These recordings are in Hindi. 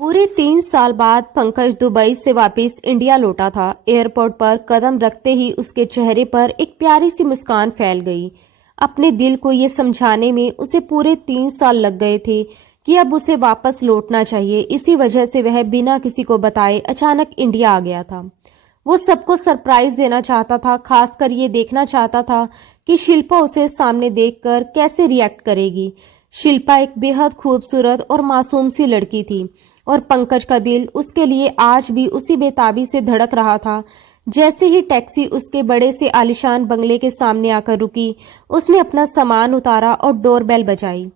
पूरे 3 साल बाद पंकज दुबई से वापस इंडिया लौटा था। एयरपोर्ट पर कदम रखते ही उसके चेहरे पर एक प्यारी सी मुस्कान फैल गई। अपने दिल को ये समझाने में उसे पूरे 3 साल लग गए थे कि अब उसे वापस लौटना चाहिए। इसी वजह से वह बिना किसी को बताए अचानक इंडिया आ गया था। वो सबको सरप्राइज देना चाहता था, खासकर ये देखना चाहता था कि शिल्पा उसे सामने देखकर कैसे रिएक्ट करेगी। शिल्पा एक बेहद खूबसूरत और मासूम सी लड़की थी और पंकज का दिल उसके लिए आज भी उसी बेताबी से धड़क रहा था। जैसे ही टैक्सी उसके बड़े से आलीशान बंगले के सामने आकर रुकी, उसने अपना सामान उतारा और डोरबेल बजाई।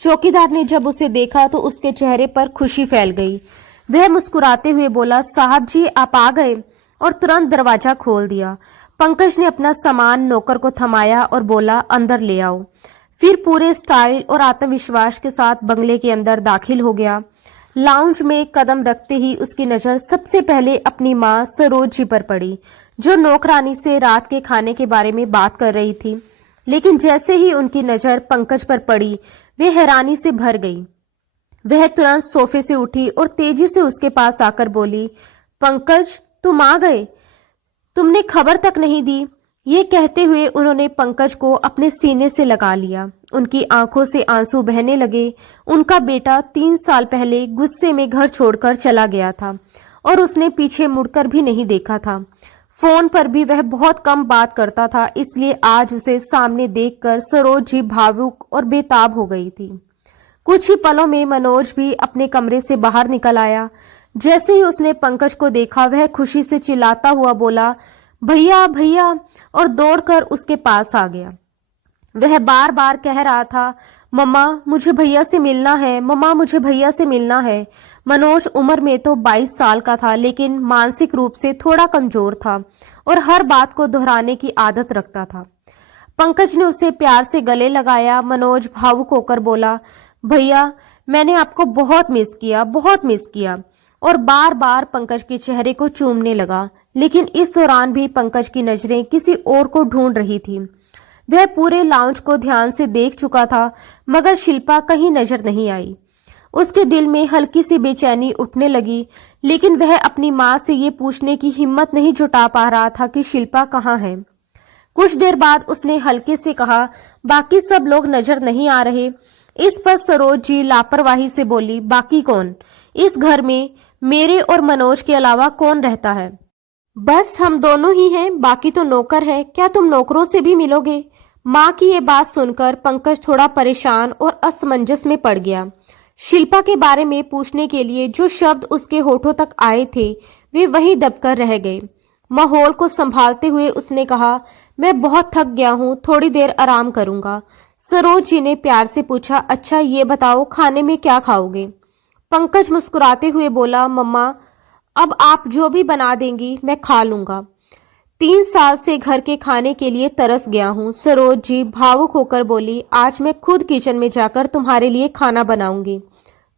चौकीदार ने जब उसे देखा तो उसके चेहरे पर खुशी फैल गई। वह मुस्कुराते हुए बोला, साहब जी आप आ गए, और तुरंत दरवाजा खोल दिया। पंकज ने अपना सामान नौकर को थमाया और बोला, अंदर ले आओ। फिर पूरे स्टाइल और आत्मविश्वास के साथ बंगले के अंदर दाखिल हो गया। लाउंज में कदम रखते ही उसकी नजर सबसे पहले अपनी माँ सरोज जी पर पड़ी, जो नौकरानी से रात के खाने के बारे में बात कर रही थी। लेकिन जैसे ही उनकी नजर पंकज पर पड़ी, वे हैरानी से भर गई। वह तुरंत सोफे से उठी और तेजी से उसके पास आकर बोली, पंकज तुम आ गए, तुमने खबर तक नहीं दी। ये कहते हुए उन्होंने पंकज को अपने सीने से लगा लिया। उनकी आंखों से आंसू बहने लगे। उनका बेटा 3 साल पहले गुस्से में घर छोड़कर चला गया था और उसने पीछे मुड़कर भी नहीं देखा था। फोन पर भी वह बहुत कम बात करता था, इसलिए आज उसे सामने देखकर सरोज जी भावुक और बेताब हो गई थी। कुछ ही पलों में मनोज भी अपने कमरे से बाहर निकल आया। जैसे ही उसने पंकज को देखा, वह खुशी से चिल्लाता हुआ बोला, भैया भैया, और दौड़कर उसके पास आ गया। वह बार बार कह रहा था, मम्मा मुझे भैया से मिलना है, मम्मा मुझे भैया से मिलना है। मनोज उम्र में तो 22 साल का था, लेकिन मानसिक रूप से थोड़ा कमजोर था और हर बात को दोहराने की आदत रखता था। पंकज ने उसे प्यार से गले लगाया। मनोज भावुक होकर बोला, भैया मैंने आपको बहुत मिस किया, बहुत मिस किया, और बार बार पंकज के चेहरे को चूमने लगा। लेकिन इस दौरान भी पंकज की नजरें किसी और को ढूंढ रही थी। वह पूरे लाउंज को ध्यान से देख चुका था, मगर शिल्पा कहीं नजर नहीं आई। उसके दिल में हल्की सी बेचैनी उठने लगी, लेकिन वह अपनी माँ से ये पूछने की हिम्मत नहीं जुटा पा रहा था कि शिल्पा कहाँ है। कुछ देर बाद उसने हल्के से कहा, बाकी सब लोग नजर नहीं आ रहे। इस पर सरोज जी लापरवाही से बोली, बाकी कौन? इस घर में मेरे और मनोज के अलावा कौन रहता है? बस हम दोनों ही हैं, बाकी तो नौकर है। क्या तुम नौकरों से भी मिलोगे? माँ की ये बात सुनकर पंकज थोड़ा परेशान और असमंजस में पड़ गया। शिल्पा के बारे में पूछने के लिए जो शब्द उसके होठों तक आए थे, वे वहीं दबकर रह गए। माहौल को संभालते हुए उसने कहा, मैं बहुत थक गया हूँ, थोड़ी देर आराम करूंगा। सरोज जी ने प्यार से पूछा, अच्छा ये बताओ खाने में क्या खाओगे? पंकज मुस्कुराते हुए बोला, मम्मा अब आप जो भी बना देंगी मैं खा लूंगा। 3 साल से घर के खाने के लिए तरस गया हूँ। सरोज जी भावुक होकर बोली, आज मैं खुद किचन में जाकर तुम्हारे लिए खाना बनाऊंगी,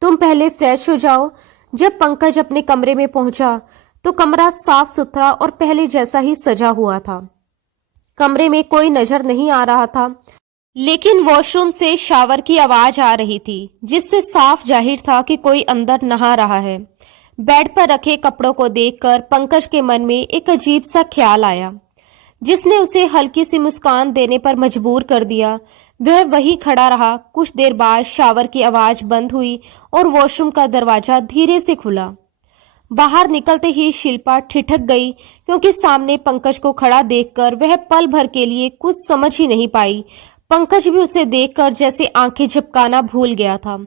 तुम पहले फ्रेश हो जाओ। जब पंकज अपने कमरे में पहुंचा तो कमरा साफ सुथरा और पहले जैसा ही सजा हुआ था। कमरे में कोई नजर नहीं आ रहा था, लेकिन वॉशरूम से शावर की आवाज आ रही थी, जिससे साफ जाहिर था कि कोई अंदर नहा रहा है। बेड पर रखे कपड़ों को देखकर पंकज के मन में एक अजीब सा ख्याल आया, जिसने उसे हल्की सी मुस्कान देने पर मजबूर कर दिया। वह वहीं खड़ा रहा। कुछ देर बाद शावर की आवाज बंद हुई और वॉशरूम का दरवाजा धीरे से खुला। बाहर निकलते ही शिल्पा ठिठक गई, क्योंकि सामने पंकज को खड़ा देखकर वह पल भर के लिए कुछ समझ ही नहीं पाई। पंकज भी उसे देखकर जैसे आंखें झपकाना भूल गया था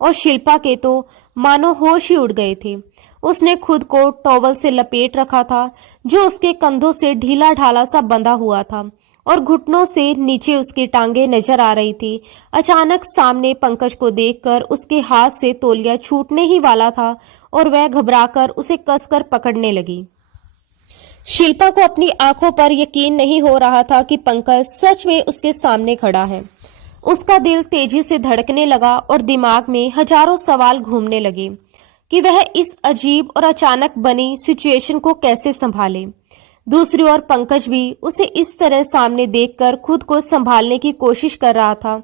और शिल्पा के तो मानो होश ही उड़ गए थे। उसने खुद को टॉवल से लपेट रखा था, जो उसके कंधों से ढीला ढाला सा बंधा हुआ था, और घुटनों से नीचे उसकी टांगे नजर आ रही थी। अचानक सामने पंकज को देखकर उसके हाथ से तौलिया छूटने ही वाला था और वह घबराकर उसे कसकर पकड़ने लगी। शिल्पा को अपनी आंखों पर यकीन नहीं हो रहा था कि पंकज सच में उसके सामने खड़ा है। उसका दिल तेजी से धड़कने लगा और दिमाग में हजारों सवाल घूमने लगे कि वह इस अजीब और अचानक बनी सिचुएशन को कैसे संभाले। दूसरी ओर पंकज भी उसे इस तरह सामने देखकर खुद को संभालने की कोशिश कर रहा था।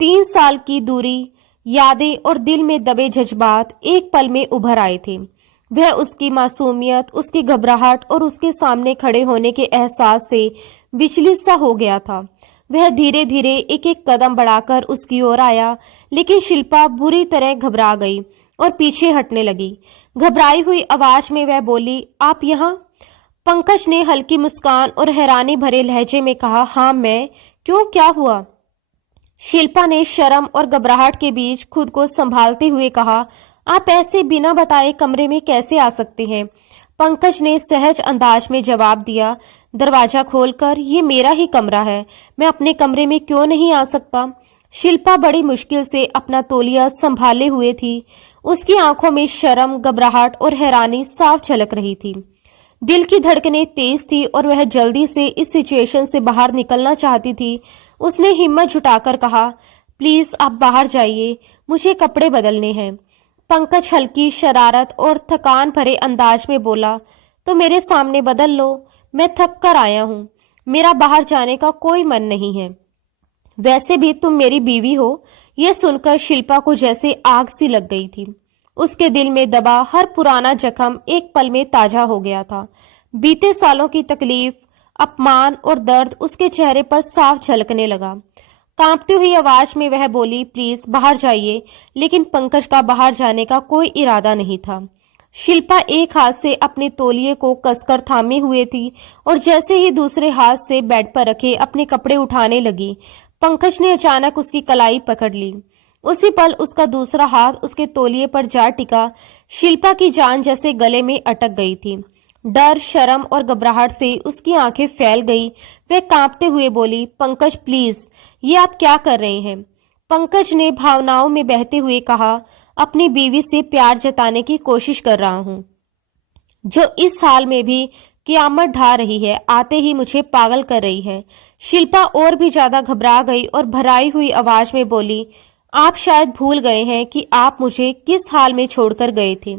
3 साल की दूरी यादें और दिल में दबे जज्बात एक पल में उभर आए थे। वह उसकी मासूमियत, उसकी घबराहट और उसके सामने खड़े होने के एहसास से विचलित सा हो गया था। वह धीरे धीरे एक एक कदम बढ़ाकर उसकी ओर आया, लेकिन शिल्पा बुरी तरह घबरा गई और पीछे हटने लगी। घबराई हुई आवाज में वह बोली, आप यहाँ? पंकज ने हल्की मुस्कान और हैरानी भरे लहजे में कहा, हाँ मैं। क्यों, क्या हुआ? शिल्पा ने शर्म और घबराहट के बीच खुद को संभालते हुए कहा, आप ऐसे बिना बताए कमरे में कैसे आ सकते हैं? पंकज ने सहज अंदाज में जवाब दिया, दरवाजा खोलकर, ये मेरा ही कमरा है, मैं अपने कमरे में क्यों नहीं आ सकता? शिल्पा बड़ी मुश्किल से अपना तौलिया संभाले हुए थी। उसकी आंखों में शर्म, घबराहट और हैरानी साफ झलक रही थी। दिल की धड़कनें तेज थी और वह जल्दी से इस सिचुएशन से बाहर निकलना चाहती थी। उसने हिम्मत जुटाकर कहा, प्लीज आप बाहर जाइए, मुझे कपड़े बदलने हैं। पंकज हल्की शरारत और थकान भरे अंदाज में बोला, तो मेरे सामने बदल लो, मैं थक कर आया हूं, मेरा बाहर जाने का कोई मन नहीं है। वैसे भी तुम मेरी बीवी हो। यह सुनकर शिल्पा को जैसे आग सी लग गई थी। उसके दिल में दबा हर पुराना जख्म एक पल में ताजा हो गया था। बीते सालों की तकलीफ, अपमान और दर्द उसके चेहरे पर साफ झलकने लगा। कांपती हुई आवाज में वह बोली, प्लीज बाहर जाइए, लेकिन पंकज का बाहर जाने का कोई इरादा नहीं था। शिल्पा एक हाथ से अपने तौलिए को कसकर थामे हुए थी और जैसे ही दूसरे हाथ से बेड पर रखे अपने कपड़े उठाने लगी, पंकज ने अचानक उसकी कलाई पकड़ ली। उसी पल उसका दूसरा हाथ उसके तौलिए पर जा टिका। शिल्पा की जान जैसे गले में अटक गई थी। डर, शर्म और घबराहट से उसकी आंखें फैल गई। वह कांपते हुए बोली, पंकज प्लीज, ये आप क्या कर रहे हैं? पंकज ने भावनाओं में बहते हुए कहा, अपनी बीवी से प्यार जताने की कोशिश कर रहा हूं, जो इस हाल में भी कियामत ढा रही है, आते ही मुझे पागल कर रही है। शिल्पा और भी ज्यादा घबरा गई और भराई हुई आवाज में बोली, आप शायद भूल गए हैं कि आप मुझे किस हाल में छोड़कर गए थे।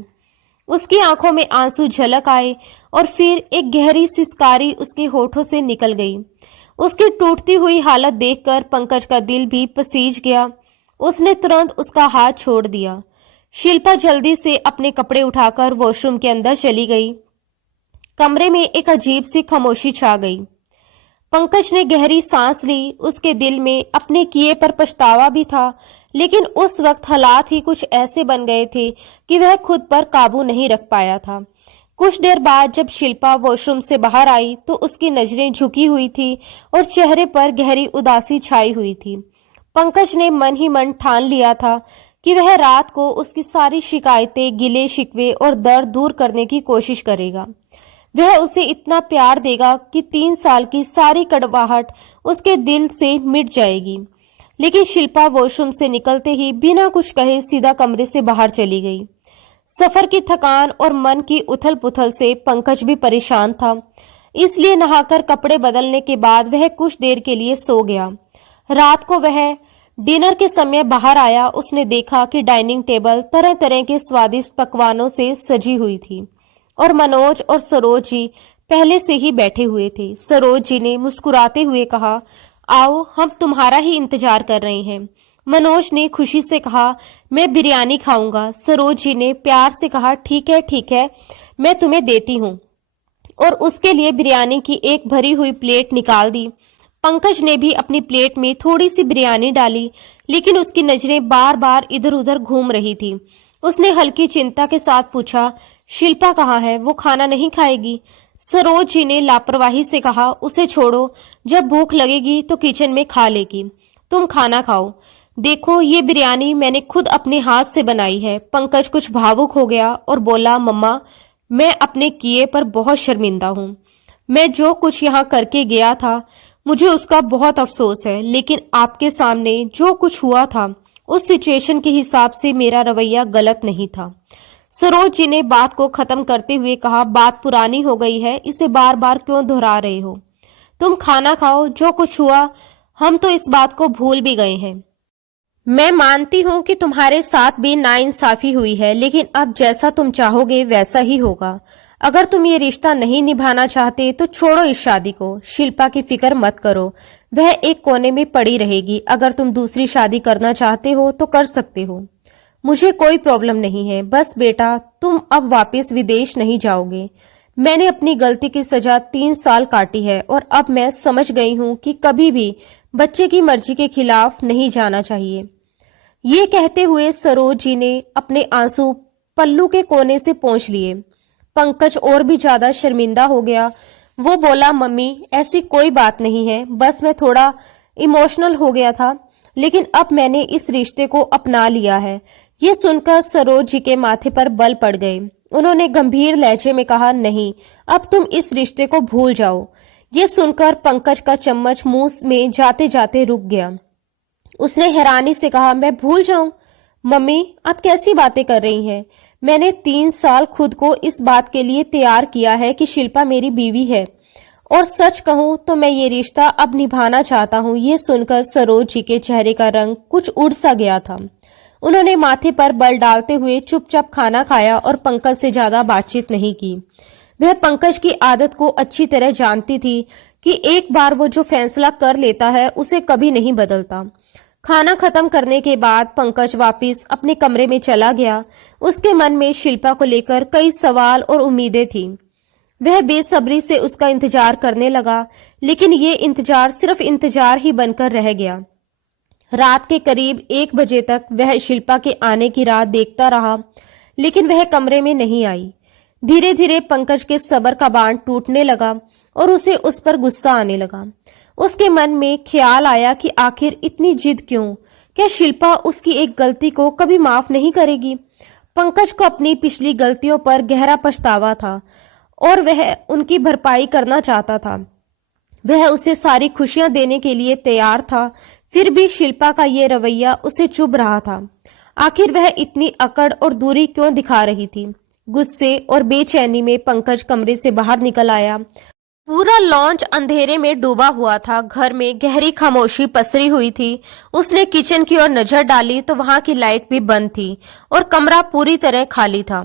उसकी आंखों में आंसू झलक आए और फिर एक गहरी सिसकारी उसके होठों से निकल गई। उसकी टूटती हुई हालत देखकर पंकज का दिल भी पसीज गया। उसने तुरंत उसका हाथ छोड़ दिया। शिल्पा जल्दी से अपने कपड़े उठाकर वॉशरूम के अंदर चली गई। कमरे में एक अजीब सी खामोशी छा गई। पंकज ने गहरी सांस ली। उसके दिल में अपने किए पर पछतावा भी था, लेकिन उस वक्त हालात ही कुछ ऐसे बन गए थे कि वह खुद पर काबू नहीं रख पाया था। कुछ देर बाद जब शिल्पा वॉशरूम से बाहर आई तो उसकी नजरें झुकी हुई थी और चेहरे पर गहरी उदासी छाई हुई थी। पंकज ने मन ही मन ठान लिया था कि वह रात को उसकी सारी शिकायतें, गिले शिकवे और दर्द दूर करने की कोशिश करेगा। वह उसे इतना प्यार देगा कि 3 साल की सारी कड़वाहट उसके दिल से मिट जाएगी। लेकिन शिल्पा वॉशरूम से निकलते ही बिना कुछ कहे सीधा कमरे से बाहर चली गई। सफर की थकान और मन की उथल पुथल से पंकज भी परेशान था, इसलिए नहाकर कपड़े बदलने के बाद वह कुछ देर के लिए सो गया। रात को वह डिनर के समय बाहर आया। उसने देखा कि डाइनिंग टेबल तरह तरह के स्वादिष्ट पकवानों से सजी हुई थी और मनोज और सरोज जी पहले से ही बैठे हुए थे। सरोज जी ने मुस्कुराते हुए कहा, आओ, हम तुम्हारा ही इंतजार कर रहे हैं। मनोज ने खुशी से कहा, मैं बिरयानी खाऊंगा। सरोज जी ने प्यार से कहा, ठीक है, मैं तुम्हें देती हूँ, और उसके लिए बिरयानी की एक भरी हुई प्लेट निकाल दी। पंकज ने भी अपनी प्लेट में थोड़ी सी बिरयानी डाली, लेकिन उसकी नजरें बार बार इधर उधर घूम रही थी। उसने हल्की चिंता के साथ पूछा, शिल्पा कहाँ है? वो खाना नहीं खाएगी? सरोज जी ने लापरवाही से कहा, उसे छोड़ो, जब भूख लगेगी तो किचन में खा लेगी, तुम खाना खाओ। देखो, ये बिरयानी मैंने खुद अपने हाथ से बनाई है। पंकज कुछ भावुक हो गया और बोला, मम्मा, मैं अपने किए पर बहुत शर्मिंदा हूँ। मैं जो कुछ यहाँ करके गया था मुझे उसका बहुत अफसोस है, लेकिन आपके सामने जो कुछ हुआ था उस सिचुएशन के हिसाब से मेरा रवैया गलत नहीं था। सरोज जी ने बात को खत्म करते हुए कहा, बात पुरानी हो गई है, इसे बार बार क्यों दोहरा रहे हो? तुम खाना खाओ, जो कुछ हुआ हम तो इस बात को भूल भी गए हैं। मैं मानती हूँ कि तुम्हारे साथ भी नाइंसाफी हुई है, लेकिन अब जैसा तुम चाहोगे वैसा ही होगा। अगर तुम ये रिश्ता नहीं निभाना चाहते तो छोड़ो इस शादी को। शिल्पा की फिक्र मत करो, वह एक कोने में पड़ी रहेगी। अगर तुम दूसरी शादी करना चाहते हो तो कर सकते हो, मुझे कोई प्रॉब्लम नहीं है। बस बेटा, तुम अब वापस विदेश नहीं जाओगे। मैंने अपनी गलती की सजा 3 साल काटी है और अब मैं समझ गई हूँ कि कभी भी बच्चे की मर्जी के खिलाफ नहीं जाना चाहिए। ये कहते हुए सरोज जी ने अपने आंसू पल्लू के कोने से पोंछ लिए। पंकज और भी ज्यादा शर्मिंदा हो गया। वो बोला, मम्मी ऐसी कोई बात नहीं है, बस मैं थोड़ा इमोशनल हो गया था, लेकिन अब मैंने इस रिश्ते को अपना लिया है। ये सुनकर सरोज जी के माथे पर बल पड़ गए। उन्होंने गंभीर लहजे में कहा, नहीं, अब तुम इस रिश्ते को भूल जाओ। ये सुनकर पंकज का चम्मच मुंह में जाते जाते रुक गया। उसने हैरानी से कहा, मैं भूल जाऊं? मम्मी, आप कैसी बातें कर रही हैं? मैंने 3 साल खुद को इस बात के लिए तैयार किया है कि शिल्पा मेरी बीवी है, और सच कहूं तो मैं ये रिश्ता अब निभाना चाहता हूं। ये सुनकर सरोज जी के चेहरे का रंग कुछ उड़ सा गया था। उन्होंने माथे पर बल डालते हुए चुपचाप खाना खाया और पंकज से ज्यादा बातचीत नहीं की। वह पंकज की आदत को अच्छी तरह जानती थी कि एक बार वो जो फैसला कर लेता है उसे कभी नहीं बदलता। खाना खत्म करने के बाद पंकज वापस अपने कमरे में चला गया। उसके मन में शिल्पा को लेकर कई सवाल और उम्मीदें थीं। वह बेसब्री से उसका इंतजार करने लगा, लेकिन ये इंतजार सिर्फ इंतजार ही बनकर रह गया। रात के करीब 1 बजे तक वह शिल्पा के आने की राह देखता रहा, लेकिन वह कमरे में नहीं आई। धीरे धीरे पंकज के सब्र का बांध टूटने लगा और उसे उस पर गुस्सा आने लगा। उसके मन में ख्याल आया कि आखिर इतनी जिद क्यों? क्या शिल्पा उसकी एक गलती को कभी माफ नहीं करेगी? पंकज को अपनी पिछली गलतियों पर गहरा पछतावा था और वह उनकी भरपाई करना चाहता था। वह उसे सारी खुशियां देने के लिए तैयार था, फिर भी शिल्पा का ये रवैया उसे चुभ रहा था। आखिर वह इतनी अकड़ और दूरी क्यों दिखा रही थी? गुस्से और बेचैनी में पंकज कमरे से बाहर निकल आया। पूरा लॉन्च अंधेरे में डूबा हुआ था। घर में गहरी खामोशी पसरी हुई थी। उसने किचन की ओर नजर डाली तो वहां की लाइट भी बंद थी और कमरा पूरी तरह खाली था।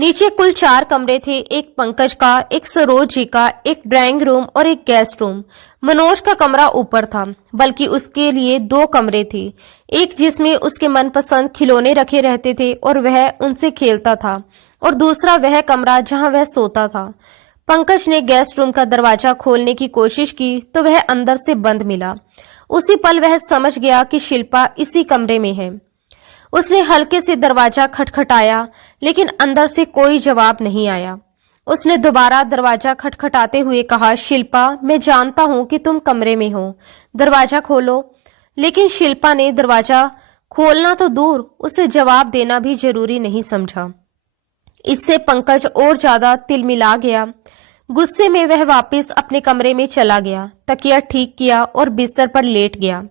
नीचे कुल 4 कमरे थे, एक पंकज का, एक सरोज जी का, एक ड्राइंग रूम और एक गेस्ट रूम। मनोज का कमरा ऊपर था, बल्कि उसके लिए 2 कमरे थे। एक जिसमें उसके मनपसंद खिलौने रखे रहते थे और वह उनसे खेलता था, और दूसरा वह कमरा जहां वह सोता था। पंकज ने गेस्ट रूम का दरवाजा खोलने की कोशिश की तो वह अंदर से बंद मिला। उसी पल वह समझ गया कि शिल्पा इसी कमरे में है। उसने हल्के से दरवाजा खटखटाया, लेकिन अंदर से कोई जवाब नहीं आया। उसने दोबारा दरवाजा खटखटाते हुए कहा, शिल्पा, मैं जानता हूं कि तुम कमरे में हो, दरवाजा खोलो। लेकिन शिल्पा ने दरवाजा खोलना तो दूर, उसे जवाब देना भी जरूरी नहीं समझा। इससे पंकज और ज्यादा तिलमिला गया। गुस्से में वह वापस अपने कमरे में चला गया, तकिया ठीक किया और बिस्तर पर लेट गया।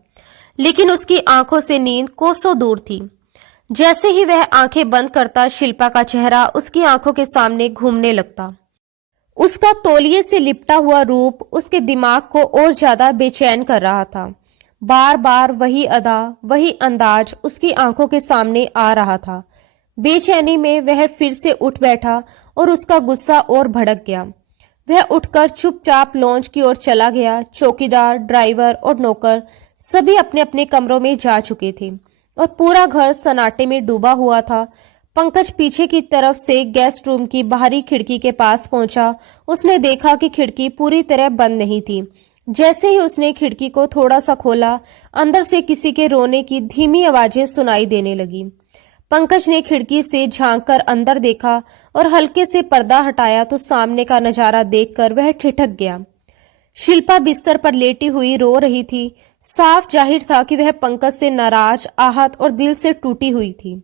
लेकिन उसकी आंखों से नींद कोसों दूर थी। जैसे ही वह आंखें बंद करता, शिल्पा का चेहरा उसकी आंखों के सामने घूमने लगता। उसका तौलिए से लिपटा हुआ रूप उसके दिमाग को और ज्यादा बेचैन कर रहा था। बार बार वही अदा, वही अंदाज उसकी आंखों के सामने आ रहा था। बेचैनी में वह फिर से उठ बैठा और उसका गुस्सा और भड़क गया। वह उठकर चुपचाप लॉन्च की ओर चला गया। चौकीदार, ड्राइवर और नौकर सभी अपने अपने कमरों में जा चुके थे और पूरा घर सन्नाटे में डूबा हुआ था। पंकज पीछे की तरफ से गेस्ट रूम की बाहरी खिड़की के पास पहुंचा। उसने देखा कि खिड़की पूरी तरह बंद नहीं थी। जैसे ही उसने खिड़की को थोड़ा सा खोला, अंदर से किसी के रोने की धीमी आवाजें सुनाई देने लगी। पंकज ने खिड़की से झांककर अंदर देखा और हल्के से पर्दा हटाया तो सामने का नजारा देखकर वह ठिठक गया। शिल्पा बिस्तर पर लेटी हुई रो रही थी। साफ जाहिर था कि वह पंकज से नाराज, आहत और दिल से टूटी हुई थी।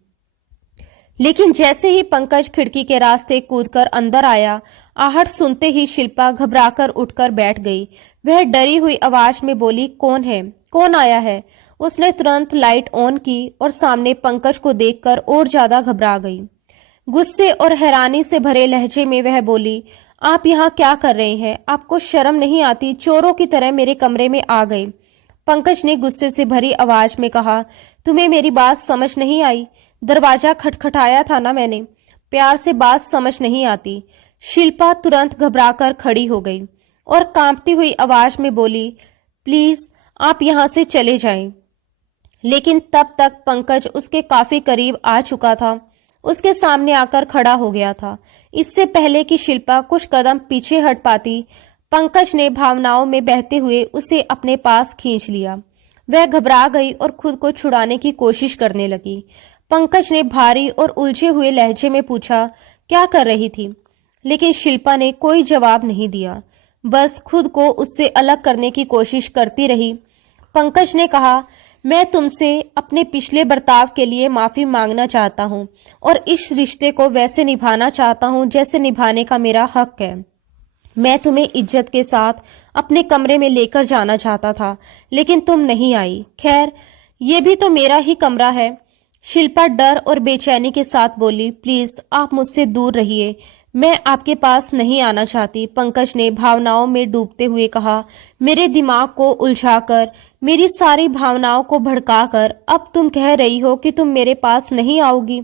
लेकिन जैसे ही पंकज खिड़की के रास्ते कूदकर अंदर आया, आहट सुनते ही शिल्पा घबराकर उठकर बैठ गई। वह डरी हुई आवाज में बोली, कौन है? कौन आया है? उसने तुरंत लाइट ऑन की और सामने पंकज को देखकर और ज्यादा घबरा गई। गुस्से और हैरानी से भरे लहजे में वह बोली, आप यहाँ क्या कर रहे हैं? आपको शर्म नहीं आती? चोरों की तरह मेरे कमरे में आ गए। पंकज ने गुस्से से भरी आवाज में कहा, तुम्हें मेरी बात समझ नहीं आई? दरवाजा खटखटाया था ना मैंने। प्यार से बात समझ नहीं आती? शिल्पा तुरंत घबराकर खड़ी हो गई और कांपती हुई आवाज में बोली, प्लीज आप यहां से चले जाएं। लेकिन तब तक पंकज उसके काफी करीब आ चुका था, उसके सामने आकर खड़ा हो गया था। इससे पहले कि शिल्पा कुछ कदम पीछे हट पाती, पंकज ने भावनाओं में बहते हुए उसे अपने पास खींच लिया। वह घबरा गई और खुद को छुड़ाने की कोशिश करने लगी। पंकज ने भारी और उलझे हुए लहजे में पूछा, क्या कर रही थी? लेकिन शिल्पा ने कोई जवाब नहीं दिया, बस खुद को उससे अलग करने की कोशिश करती रही। पंकज ने कहा, मैं तुमसे अपने पिछले बर्ताव के लिए माफी मांगना चाहता हूँ और इस रिश्ते को वैसे निभाना चाहता हूँ जैसे निभाने का मेरा हक है। मैं तुम्हें इज्जत के साथ अपने कमरे में लेकर जाना चाहता था, लेकिन तुम नहीं आई। खैर, ये भी तो मेरा ही कमरा है। शिल्पा डर और बेचैनी के साथ बोली, प्लीज आप मुझसे दूर रहिए, मैं आपके पास नहीं आना चाहती। पंकज ने भावनाओं में डूबते हुए कहा, मेरे दिमाग को उलझाकर, मेरी सारी भावनाओं को भड़काकर अब तुम कह रही हो कि तुम मेरे पास नहीं आओगी।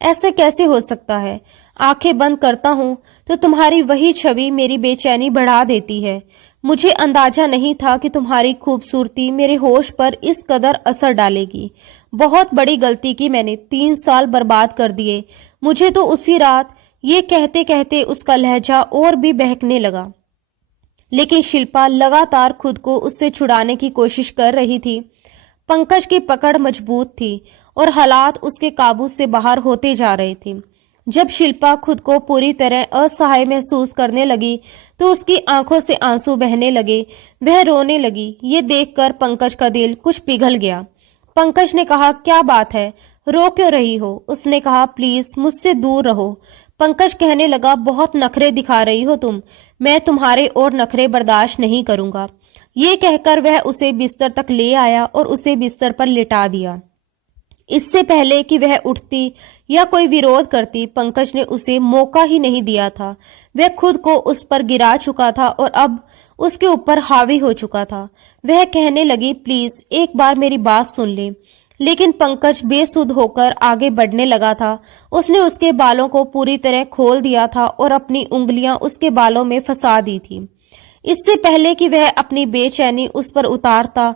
ऐसे कैसे हो सकता है? आंखें बंद करता हूँ तो तुम्हारी वही छवि मेरी बेचैनी बढ़ा देती है। मुझे अंदाजा नहीं था कि तुम्हारी खूबसूरती मेरे होश पर इस कदर असर डालेगी। बहुत बड़ी गलती की मैंने, 3 साल बर्बाद कर दिए मुझे तो उसी रात। ये कहते कहते उसका लहजा और भी बहकने लगा, लेकिन शिल्पा लगातार खुद को उससे छुड़ाने की कोशिश कर रही थी। पंकज की पकड़ मजबूत थी और हालात उसके काबू से बाहर होते जा रहे थे। जब शिल्पा खुद को पूरी तरह असहाय महसूस करने लगी तो उसकी आंखों से आंसू बहने लगे, वह रोने लगी। ये देखकर पंकज का दिल कुछ पिघल गया। पंकज ने कहा, क्या बात है, रो क्यों रही हो? उसने कहा, प्लीज मुझसे दूर रहो। पंकज कहने लगा, बहुत नखरे दिखा रही हो तुम, मैं तुम्हारे और नखरे बर्दाश्त नहीं करूंगा। ये कहकर वह उसे बिस्तर तक ले आया और उसे बिस्तर पर लिटा दिया। इससे पहले कि वह उठती या कोई विरोध करती, पंकज ने उसे मौका ही नहीं दिया था। वह खुद को उस पर गिरा चुका था और अब उसके ऊपर हावी हो चुका था। वह कहने लगी, प्लीज एक बार मेरी बात सुन ले। लेकिन पंकज बेसुध होकर आगे बढ़ने लगा था। उसने उसके बालों को पूरी तरह खोल दिया था और अपनी उंगलियां उसके बालों में फंसा दी थी। इससे पहले कि वह अपनी बेचैनी उस पर उतारता,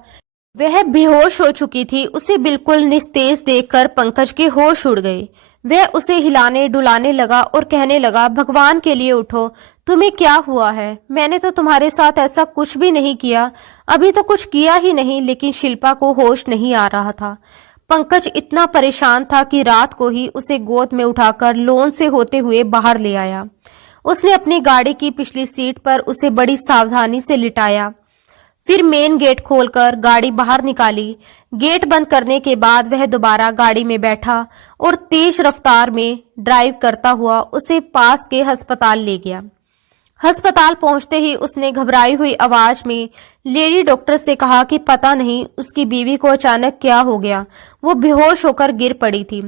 वह बेहोश हो चुकी थी। उसे बिल्कुल निस्तेज देखकर पंकज के होश उड़ गए। वह उसे हिलाने डुलाने लगा और कहने लगा, भगवान के लिए उठो, तुम्हें क्या हुआ है? मैंने तो तुम्हारे साथ ऐसा कुछ भी नहीं किया, अभी तो कुछ किया ही नहीं। लेकिन शिल्पा को होश नहीं आ रहा था। पंकज इतना परेशान था कि रात को ही उसे गोद में उठाकर लॉन से होते हुए बाहर ले आया। उसने अपनी गाड़ी की पिछली सीट पर उसे बड़ी सावधानी से लिटाया, फिर मेन गेट खोलकर गाड़ी बाहर निकाली। गेट बंद करने के बाद वह दोबारा गाड़ी में बैठा और तेज रफ्तार में ड्राइव करता हुआ उसे पास के अस्पताल ले गया। अस्पताल पहुंचते ही उसने घबराई हुई आवाज में लेडी डॉक्टर से कहा कि पता नहीं उसकी बीवी को अचानक क्या हो गया, वो बेहोश होकर गिर पड़ी थी।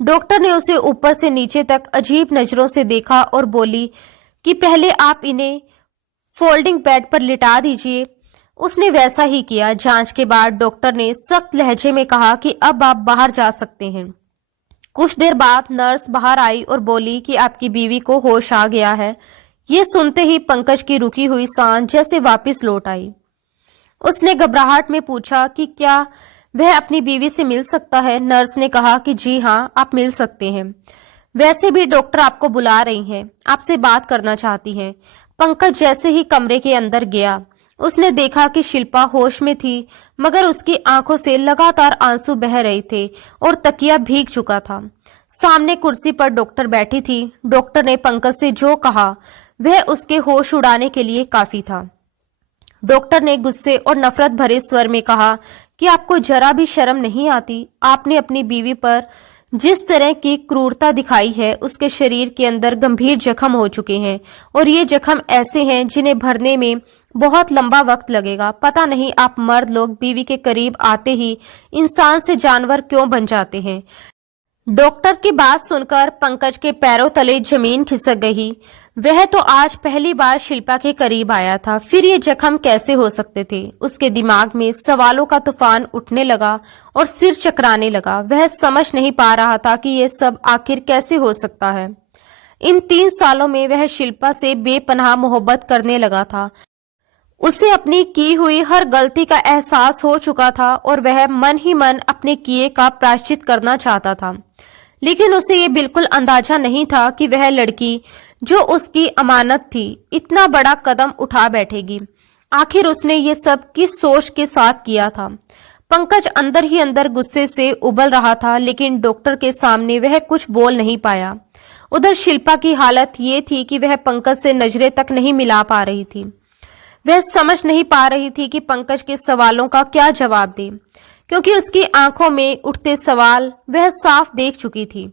डॉक्टर ने उसे ऊपर से नीचे तक अजीब नजरों से देखा और बोली कि पहले आप इन्हें फोल्डिंग बेड पर लिटा दीजिए। उसने वैसा ही किया। जांच के बाद डॉक्टर ने सख्त लहजे में कहा कि अब आप बाहर जा सकते हैं। कुछ देर बाद नर्स बाहर आई और बोली कि आपकी बीवी को होश आ गया है। ये सुनते ही पंकज की रुकी हुई सांस जैसे वापस लौट आई। उसने घबराहट में पूछा कि क्या वह अपनी बीवी से मिल सकता है? नर्स ने कहा कि जी हाँ, आप मिल सकते हैं। वैसे भी डॉक्टर आपको बुला रही हैं, आपसे बात करना चाहती हैं। पंकज जैसे ही कमरे के अंदर गया, उसने देखा कि शिल्पा होश में थी, मगर उसकी आंखों से लगातार आंसू बह रहे थे और तकिया भीग चुका था। सामने कुर्सी पर डॉक्टर बैठी थी। डॉक्टर ने पंकज से जो कहा वह उसके होश उड़ाने के लिए काफी था। डॉक्टर ने गुस्से और नफरत भरे स्वर में कहा कि आपको जरा भी शर्म नहीं आती? आपने अपनी बीवी पर जिस तरह की क्रूरता दिखाई है, उसके शरीर के अंदर गंभीर जख्म हो चुके हैं और ये जख्म ऐसे हैं जिन्हें भरने में बहुत लंबा वक्त लगेगा। पता नहीं आप मर्द लोग बीवी के करीब आते ही इंसान से जानवर क्यों बन जाते हैं। डॉक्टर की बात सुनकर पंकज के पैरों तले जमीन खिसक गई। वह तो आज पहली बार शिल्पा के करीब आया था, फिर ये जख्म कैसे हो सकते थे? उसके दिमाग में सवालों का तूफान उठने लगा और सिर चकराने लगा। वह समझ नहीं पा रहा था कि ये सब आखिर कैसे हो सकता है। इन 3 सालों में वह शिल्पा से बेपनाह मोहब्बत करने लगा था। उसे अपनी की हुई हर गलती का एहसास हो चुका था और वह मन ही मन अपने किए का प्रायश्चित करना चाहता था। लेकिन उसे ये बिल्कुल अंदाजा नहीं था कि वह लड़की जो उसकी अमानत थी इतना बड़ा कदम उठा बैठेगी। आखिर उसने ये सब किस सोच के साथ किया था? पंकज अंदर ही अंदर गुस्से से उबल रहा था, लेकिन डॉक्टर के सामने वह कुछ बोल नहीं पाया। उधर शिल्पा की हालत ये थी कि वह पंकज से नजरें तक नहीं मिला पा रही थी। वह समझ नहीं पा रही थी कि पंकज के सवालों का क्या जवाब दे, क्योंकि उसकी आंखों में उठते सवाल वह साफ देख चुकी थी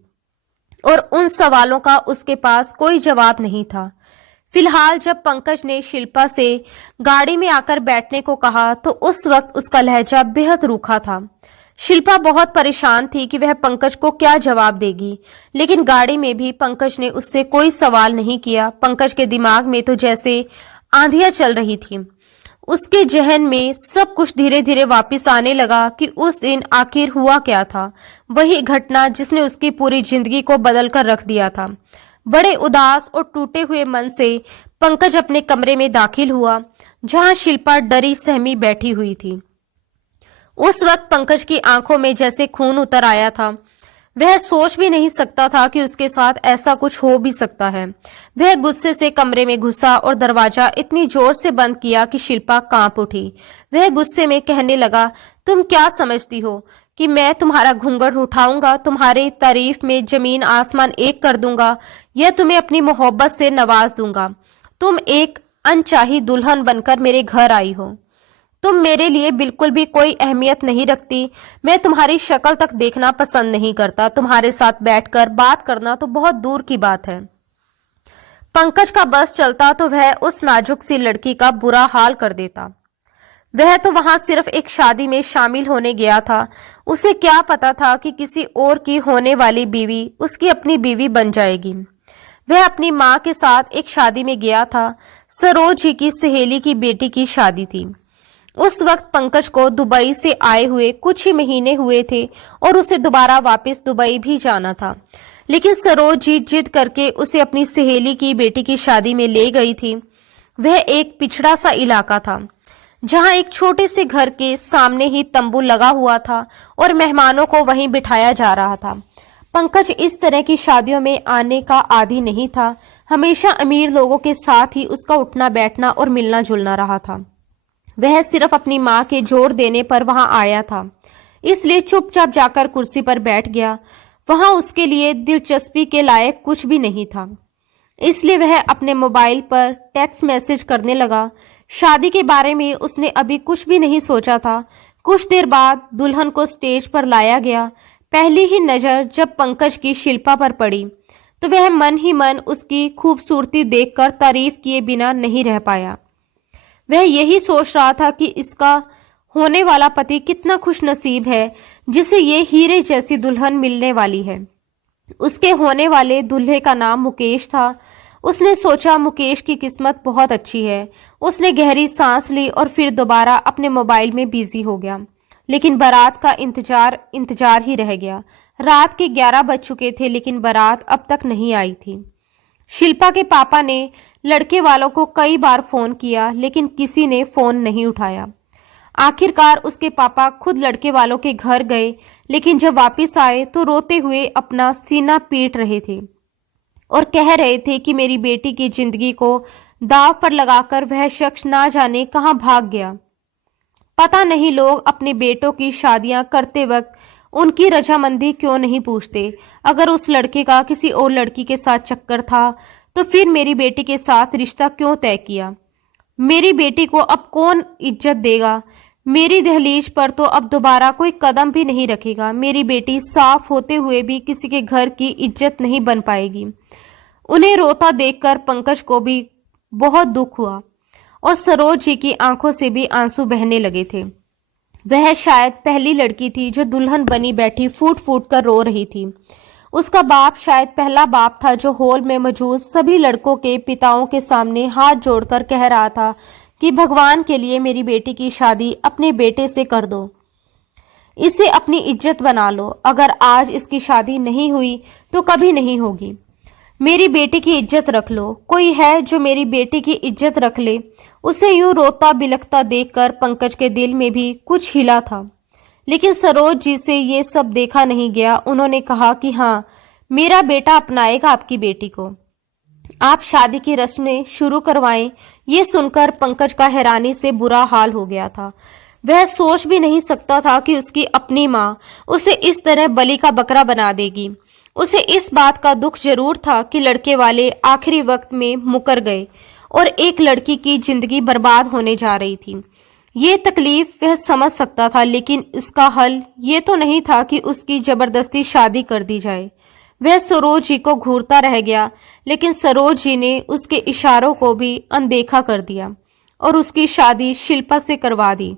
और उन सवालों का उसके पास कोई जवाब नहीं था। फिलहाल जब पंकज ने शिल्पा से गाड़ी में आकर बैठने को कहा तो उस वक्त उसका लहजा बेहद रूखा था। शिल्पा बहुत परेशान थी कि वह पंकज को क्या जवाब देगी, लेकिन गाड़ी में भी पंकज ने उससे कोई सवाल नहीं किया। पंकज के दिमाग में तो जैसे आंधियां चल रही थी। उसके जहन में सब कुछ धीरे धीरे वापस आने लगा कि उस दिन आखिर हुआ क्या था, वही घटना जिसने उसकी पूरी जिंदगी को बदल कर रख दिया था। बड़े उदास और टूटे हुए मन से पंकज अपने कमरे में दाखिल हुआ, जहां शिल्पा डरी सहमी बैठी हुई थी। उस वक्त पंकज की आंखों में जैसे खून उतर आया था। वह सोच भी नहीं सकता था कि उसके साथ ऐसा कुछ हो भी सकता है। वह गुस्से से कमरे में घुसा और दरवाजा इतनी जोर से बंद किया कि शिल्पा कांप उठी। वह गुस्से में कहने लगा, तुम क्या समझती हो कि मैं तुम्हारा घूंघट उठाऊंगा, तुम्हारी तारीफ में जमीन आसमान एक कर दूंगा, या तुम्हें अपनी मोहब्बत से नवाज दूंगा? तुम एक अनचाही दुल्हन बनकर मेरे घर आई हो। तुम मेरे लिए बिल्कुल भी कोई अहमियत नहीं रखती। मैं तुम्हारी शक्ल तक देखना पसंद नहीं करता। तुम्हारे साथ बैठकर बात करना तो बहुत दूर की बात है। पंकज का बस चलता तो वह उस नाजुक सी लड़की का बुरा हाल कर देता। वह तो वहां सिर्फ एक शादी में शामिल होने गया था। उसे क्या पता था कि किसी और की होने वाली बीवी उसकी अपनी बीवी बन जाएगी। वह अपनी माँ के साथ एक शादी में गया था। सरोज जी की सहेली की बेटी की शादी थी। उस वक्त पंकज को दुबई से आए हुए कुछ ही महीने हुए थे और उसे दोबारा वापस दुबई भी जाना था। लेकिन सरोज जी जिद करके उसे अपनी सहेली की बेटी की शादी में ले गई थी। वह एक पिछड़ा सा इलाका था, जहां एक छोटे से घर के सामने ही तंबू लगा हुआ था और मेहमानों को वहीं बिठाया जा रहा था। पंकज इस तरह की शादियों में आने का आदी नहीं था। हमेशा अमीर लोगों के साथ ही उसका उठना बैठना और मिलना जुलना रहा था। वह सिर्फ अपनी माँ के जोर देने पर वहां आया था, इसलिए चुपचाप जाकर कुर्सी पर बैठ गया। वहां उसके लिए दिलचस्पी के लायक कुछ भी नहीं था, इसलिए वह अपने मोबाइल पर टेक्स्ट मैसेज करने लगा। शादी के बारे में उसने अभी कुछ भी नहीं सोचा था। कुछ देर बाद दुल्हन को स्टेज पर लाया गया। पहली ही नजर जब पंकज की शिल्पा पर पड़ी तो वह मन ही मन उसकी खूबसूरती देखकर तारीफ किए बिना नहीं रह पाया। वह यही सोच रहा था कि इसका होने वाला पति कितना खुशनसीब है, जिसे ये हीरे जैसी दुल्हन मिलने वाली है। उसके होने वाले दूल्हे का नाम मुकेश था। उसने सोचा मुकेश की किस्मत बहुत अच्छी है। उसने गहरी सांस ली और फिर दोबारा अपने मोबाइल में बिजी हो गया। लेकिन बारात का इंतजार ही रह गया। रात के 11 बज चुके थे, लेकिन बारात अब तक नहीं आई थी। शिल्पा के पापा ने लड़के वालों को कई बार फोन किया, लेकिन किसी ने फोन नहीं उठाया। आखिरकार उसके पापा खुद लड़के वालों के घर गए, लेकिन जब वापस आए तो रोते हुए अपना सीना पीट रहे थे और कह रहे थे कि मेरी बेटी की जिंदगी को दांव पर लगाकर वह शख्स ना जाने कहां भाग गया। पता नहीं लोग अपने बेटों की शादियां करते वक्त उनकी रजामंदी क्यों नहीं पूछते। अगर उस लड़के का किसी और लड़की के साथ चक्कर था तो फिर मेरी बेटी के साथ रिश्ता क्यों तय किया? मेरी बेटी को अब कौन इज्जत देगा? मेरी दहलीज पर तो अब दोबारा कोई कदम भी नहीं रखेगा। मेरी बेटी साफ होते हुए भी किसी के घर की इज्जत नहीं बन पाएगी। उन्हें रोता देखकर पंकज को भी बहुत दुख हुआ और सरोज जी की आंखों से भी आंसू बहने लगे थे। वह शायद पहली लड़की थी जो दुल्हन बनी बैठी फूट फूट कर रो रही थी। उसका बाप शायद पहला बाप था जो हॉल में मौजूद सभी लड़कों के पिताओं के सामने हाथ जोड़कर कह रहा था कि भगवान के लिए मेरी बेटी की शादी अपने बेटे से कर दो, इसे अपनी इज्जत बना लो। अगर आज इसकी शादी नहीं हुई तो कभी नहीं होगी। मेरी बेटी की इज्जत रख लो, कोई है जो मेरी बेटी की इज्जत रख ले। उसे यूं रोता बिलखता देखकर पंकज के दिल में भी कुछ हिला था, लेकिन सरोज जी से ये सब देखा नहीं गया। उन्होंने कहा कि हाँ, मेरा बेटा अपनाएगा आपकी बेटी को, आप शादी की रस्में शुरू करवाएं। ये सुनकर पंकज का हैरानी से बुरा हाल हो गया था। वह सोच भी नहीं सकता था कि उसकी अपनी माँ उसे इस तरह बलि का बकरा बना देगी। उसे इस बात का दुख जरूर था कि लड़के वाले आखिरी वक्त में मुकर गए और एक लड़की की जिंदगी बर्बाद होने जा रही थी। ये तकलीफ वह समझ सकता था, लेकिन इसका हल ये तो नहीं था कि उसकी जबरदस्ती शादी कर दी जाए। वह सरोज जी को घूरता रह गया, लेकिन सरोज जी ने उसके इशारों को भी अनदेखा कर दिया और उसकी शादी शिल्पा से करवा दी।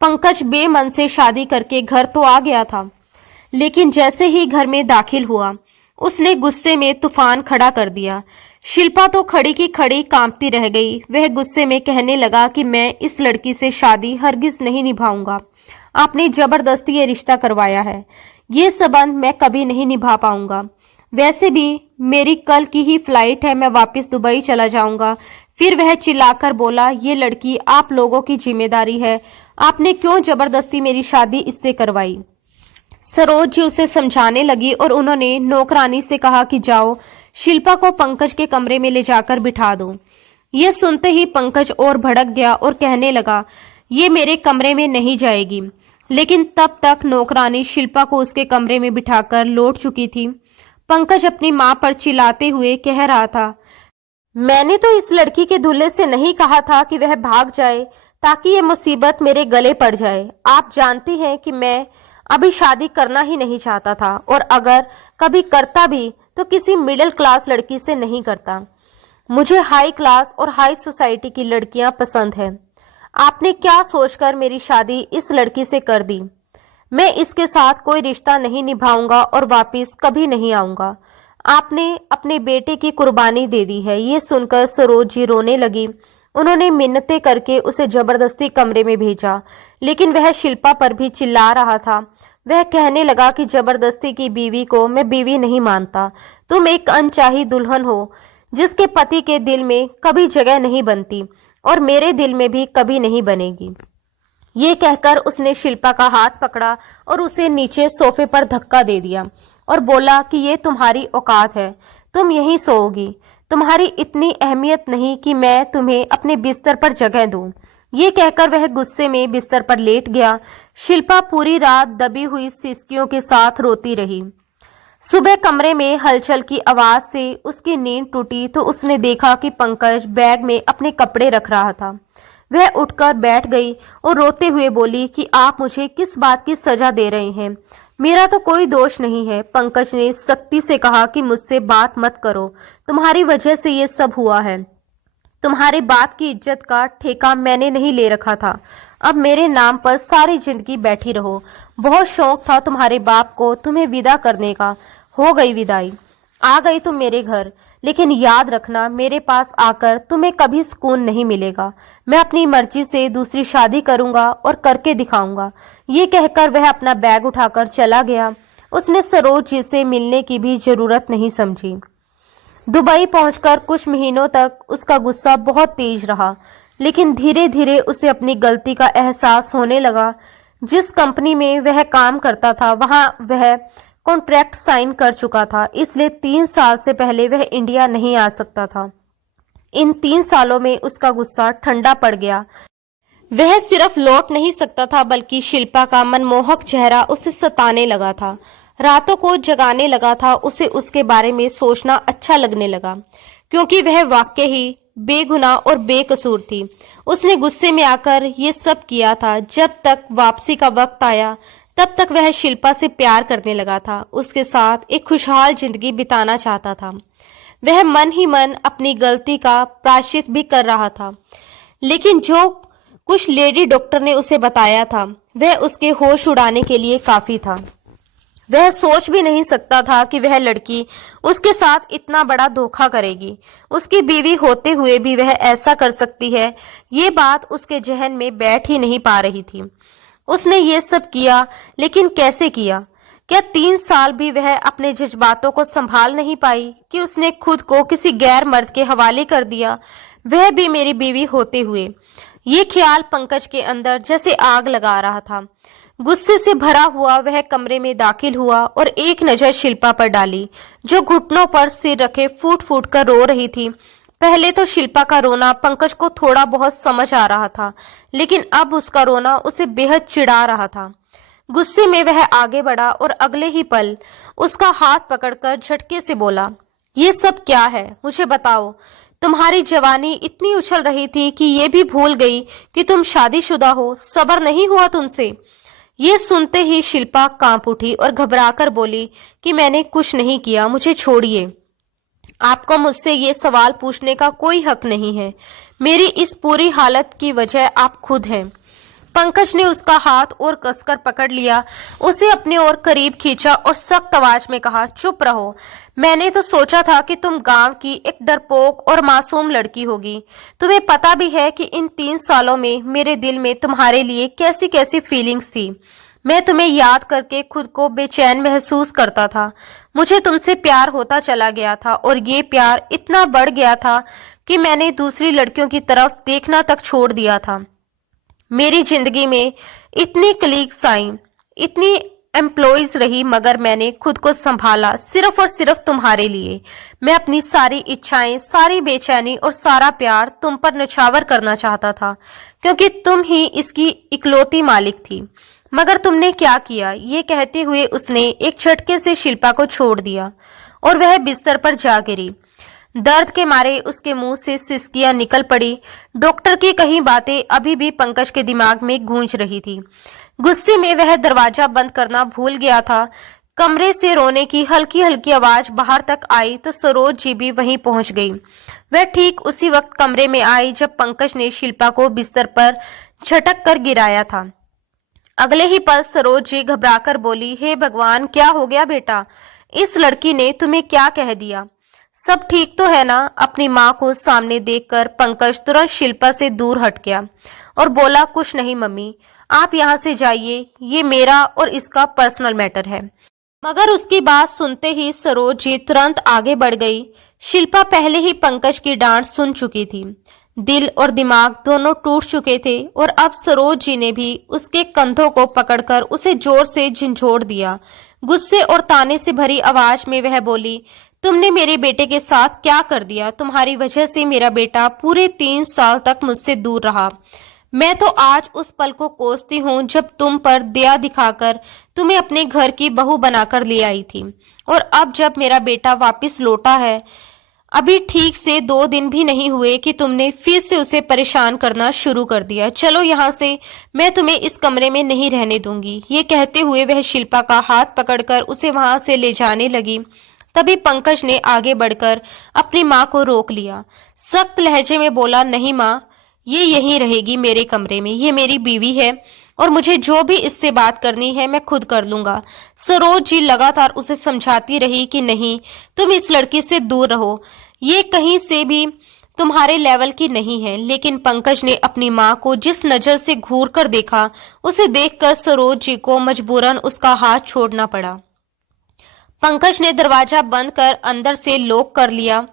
पंकज बेमन से शादी करके घर तो आ गया था, लेकिन जैसे ही घर में दाखिल हुआ, उसने गुस्से में तूफान खड़ा कर दिया। शिल्पा तो खड़ी की खड़ी कांपती रह गई। वह गुस्से में कहने लगा कि मैं इस लड़की से शादी हरगिज नहीं निभाऊंगा। आपने जबरदस्ती ये रिश्ता करवाया है, ये संबंध मैं कभी नहीं निभा पाऊंगा। वैसे भी मेरी कल की ही फ्लाइट है, मैं वापस दुबई चला जाऊंगा। फिर वह चिल्लाकर बोला, ये लड़की आप लोगों की जिम्मेदारी है, आपने क्यों जबरदस्ती मेरी शादी इससे करवाई। सरोज जी उसे समझाने लगी और उन्होंने नौकरानी से कहा कि जाओ, शिल्पा को पंकज के कमरे में ले जाकर बिठा दो। यह सुनते ही पंकज और भड़क गया और कहने लगा, ये मेरे कमरे में नहीं जाएगी। लेकिन तब तक नौकरानी शिल्पा को उसके कमरे में बिठाकर लौट चुकी थी। पंकज अपनी मां पर चिल्लाते हुए कह रहा था, मैंने तो इस लड़की के दूल्हे से नहीं कहा था कि वह भाग जाए ताकि ये मुसीबत मेरे गले पड़ जाए। आप जानती हैं कि मैं अभी शादी करना ही नहीं चाहता था, और अगर कभी करता भी तो किसी मिडिल क्लास लड़की से नहीं करता। मुझे हाई क्लास और हाई सोसाइटी की लड़कियां पसंद है। आपने क्या सोचकर मेरी शादी इस लड़की से कर दी। मैं इसके साथ कोई रिश्ता नहीं निभाऊंगा और वापस कभी नहीं आऊंगा। आपने अपने बेटे की कुर्बानी दे दी है। ये सुनकर सरोज जी रोने लगी। उन्होंने मिन्नतें करके उसे जबरदस्ती कमरे में भेजा, लेकिन वह शिल्पा पर भी चिल्ला रहा था। वह कहने लगा कि जबरदस्ती की बीवी को मैं बीवी नहीं मानता। तुम एक अनचाही दुल्हन हो जिसके पति के दिल में कभी जगह नहीं बनती और मेरे दिल में भी कभी नहीं बनेगी। ये कहकर उसने शिल्पा का हाथ पकड़ा और उसे नीचे सोफे पर धक्का दे दिया और बोला कि ये तुम्हारी औकात है, तुम यहीं सोओगी। तुम्हारी इतनी अहमियत नहीं कि मैं तुम्हें अपने बिस्तर पर जगह दूं। ये कहकर वह गुस्से में बिस्तर पर लेट गया। शिल्पा पूरी रात दबी हुई सिसकियों के साथ रोती रही। सुबह कमरे में हलचल की आवाज से उसकी नींद टूटी तो उसने देखा कि पंकज बैग में अपने कपड़े रख रहा था। वह उठकर बैठ गई और रोते हुए बोली कि आप मुझे किस बात की सजा दे रहे हैं, मेरा तो कोई दोष नहीं है। पंकज ने सख्ती से कहा कि मुझसे बात मत करो, तुम्हारी वजह से ये सब हुआ है। तुम्हारे बाप की इज्जत का ठेका मैंने नहीं ले रखा था, अब मेरे नाम पर सारी जिंदगी बैठी रहो। बहुत शौक था तुम्हारे बाप को तुम्हें विदा करने का, हो गई विदाई। आ गई तुम मेरे घर, लेकिन याद रखना मेरे पास आकर तुम्हें कभी सुकून नहीं मिलेगा। मैं अपनी मर्जी से दूसरी शादी करूंगा और करके दिखाऊंगा। ये कहकर वह अपना बैग उठाकर चला गया। उसने सरोज जी से मिलने की भी जरूरत नहीं समझी। दुबई पहुंचकर कुछ महीनों तक उसका गुस्सा बहुत तेज रहा, लेकिन धीरे धीरे उसे अपनी गलती का एहसास होने लगा। जिस कंपनी में वह काम करता था वहां वह कॉन्ट्रैक्ट साइन कर चुका था, इसलिए 3 साल से पहले वह इंडिया नहीं आ सकता था। इन 3 सालों में उसका गुस्सा ठंडा पड़ गया। वह सिर्फ लौट नहीं सकता था, बल्कि शिल्पा का मनमोहक चेहरा उसे सताने लगा था, रातों को जगाने लगा था। उसे उसके बारे में सोचना अच्छा लगने लगा, क्योंकि वह वाकई ही बेगुनाह और बेकसूर थी। उसने गुस्से में आकर ये सब किया था। जब तक वापसी का वक्त आया तब तक वह शिल्पा से प्यार करने लगा था, उसके साथ एक खुशहाल जिंदगी बिताना चाहता था। वह मन ही मन अपनी गलती का प्रायश्चित भी कर रहा था, लेकिन जो कुछ लेडी डॉक्टर ने उसे बताया था वह उसके होश उड़ाने के लिए काफी था। वह सोच भी नहीं सकता था कि वह लड़की उसके साथ इतना बड़ा धोखा करेगी। उसकी बीवी होते हुए भी वह ऐसा कर सकती है, ये बात उसके जहन में बैठ ही नहीं पा रही थी। उसने ये सब किया, लेकिन कैसे किया? क्या 3 साल भी वह अपने जज्बातों को संभाल नहीं पाई कि उसने खुद को किसी गैर मर्द के हवाले कर दिया, वह भी मेरी बीवी होते हुए। ये ख्याल पंकज के अंदर जैसे आग लगा रहा था। गुस्से से भरा हुआ वह कमरे में दाखिल हुआ और एक नजर शिल्पा पर डाली, जो घुटनों पर सिर रखे फूट फूट कर रो रही थी। पहले तो शिल्पा का रोना पंकज को थोड़ा बहुत समझ आ रहा था, लेकिन अब उसका रोना उसे बेहद चिढ़ा रहा था। गुस्से में वह आगे बढ़ा और अगले ही पल उसका हाथ पकड़कर झटके से बोला, ये सब क्या है, मुझे बताओ। तुम्हारी जवानी इतनी उछल रही थी कि ये भी भूल गई कि तुम शादीशुदा हो, सब्र नहीं हुआ तुमसे। ये सुनते ही शिल्पा कांप उठी और घबराकर बोली कि मैंने कुछ नहीं किया, मुझे छोड़िए। आपको मुझसे ये सवाल पूछने का कोई हक नहीं है। मेरी इस पूरी हालत की वजह आप खुद हैं। पंकज ने उसका हाथ और कसकर पकड़ लिया, उसे अपने और करीब खींचा और सख्त आवाज में कहा, चुप रहो। मैंने तो सोचा था कि तुम गांव की एक डरपोक और मासूम लड़की होगी। तुम्हें पता भी है कि इन 3 सालों में मेरे दिल में तुम्हारे लिए कैसी कैसी फीलिंग्स थी। मैं तुम्हें याद करके खुद को बेचैन महसूस करता था। मुझे तुमसे प्यार होता चला गया था और ये प्यार इतना बढ़ गया था कि मैंने दूसरी लड़कियों की तरफ देखना तक छोड़ दिया था। मेरी जिंदगी में इतनी कलीग्स आई, इतनी एम्प्लॉइज रही, मगर मैंने खुद को संभाला सिर्फ और सिर्फ तुम्हारे लिए। मैं अपनी सारी इच्छाएं, सारी बेचैनी और सारा प्यार तुम पर न्यौछावर करना चाहता था, क्योंकि तुम ही इसकी इकलौती मालिक थी। मगर तुमने क्या किया? ये कहते हुए उसने एक झटके से शिल्पा को छोड़ दिया और वह बिस्तर पर जा गिरी। दर्द के मारे उसके मुंह से सिसकियां निकल पड़ी। डॉक्टर की कही बातें अभी भी पंकज के दिमाग में गूंज रही थी। गुस्से में वह दरवाजा बंद करना भूल गया था। कमरे से रोने की हल्की हल्की आवाज बाहर तक आई तो सरोज जी भी वहीं पहुंच गई। वह ठीक उसी वक्त कमरे में आई जब पंकज ने शिल्पा को बिस्तर पर झटक कर गिराया था। अगले ही पल सरोज जी घबराकर बोली, हे भगवान, क्या हो गया बेटा? इस लड़की ने तुम्हें क्या कह दिया? सब ठीक तो है ना? अपनी माँ को सामने देखकर पंकज तुरंत शिल्पा से दूर हट गया और बोला, कुछ नहीं मम्मी, आप यहाँ से जाइए, ये मेरा और इसका पर्सनल मैटर है। मगर उसकी बात सुनते ही सरोज जी तुरंत आगे बढ़ गई। शिल्पा पहले ही पंकज की डांट सुन चुकी थी। दिल और दिमाग दोनों टूट चुके थे और अब सरोज जी ने भी उसके कंधों को पकड़कर उसे जोर से झंझोड़ दिया। गुस्से और ताने से भरी आवाज में वह बोली, तुमने मेरे बेटे के साथ क्या कर दिया? तुम्हारी वजह से मेरा बेटा पूरे 3 साल तक मुझसे दूर रहा। मैं तो आज उस पल को कोसती हूँ जब तुम पर दया दिखाकर तुम्हें अपने घर की बहू बनाकर ले आई थी, और अब जब मेरा बेटा वापस लौटा है, अभी ठीक से 2 दिन भी नहीं हुए कि तुमने फिर से उसे परेशान करना शुरू कर दिया। चलो यहाँ से, मैं तुम्हें इस कमरे में नहीं रहने दूंगी। ये कहते हुए वह शिल्पा का हाथ पकड़कर उसे वहां से ले जाने लगी। तभी पंकज ने आगे बढ़कर अपनी माँ को रोक लिया। सख्त लहजे में बोला, नहीं माँ, ये यहीं रहेगी मेरे कमरे में। ये मेरी बीवी है और मुझे जो भी इससे बात करनी है मैं खुद कर लूंगा। सरोज जी लगातार उसे समझाती रही कि नहीं, तुम इस लड़की से दूर रहो, ये कहीं से भी तुम्हारे लेवल की नहीं है। लेकिन पंकज ने अपनी माँ को जिस नजर से घूर कर देखा, उसे देखकर सरोज जी को मजबूरन उसका हाथ छोड़ना पड़ा। पंकज ने दरवाजा बंद कर अंदर से लॉक कर लिया,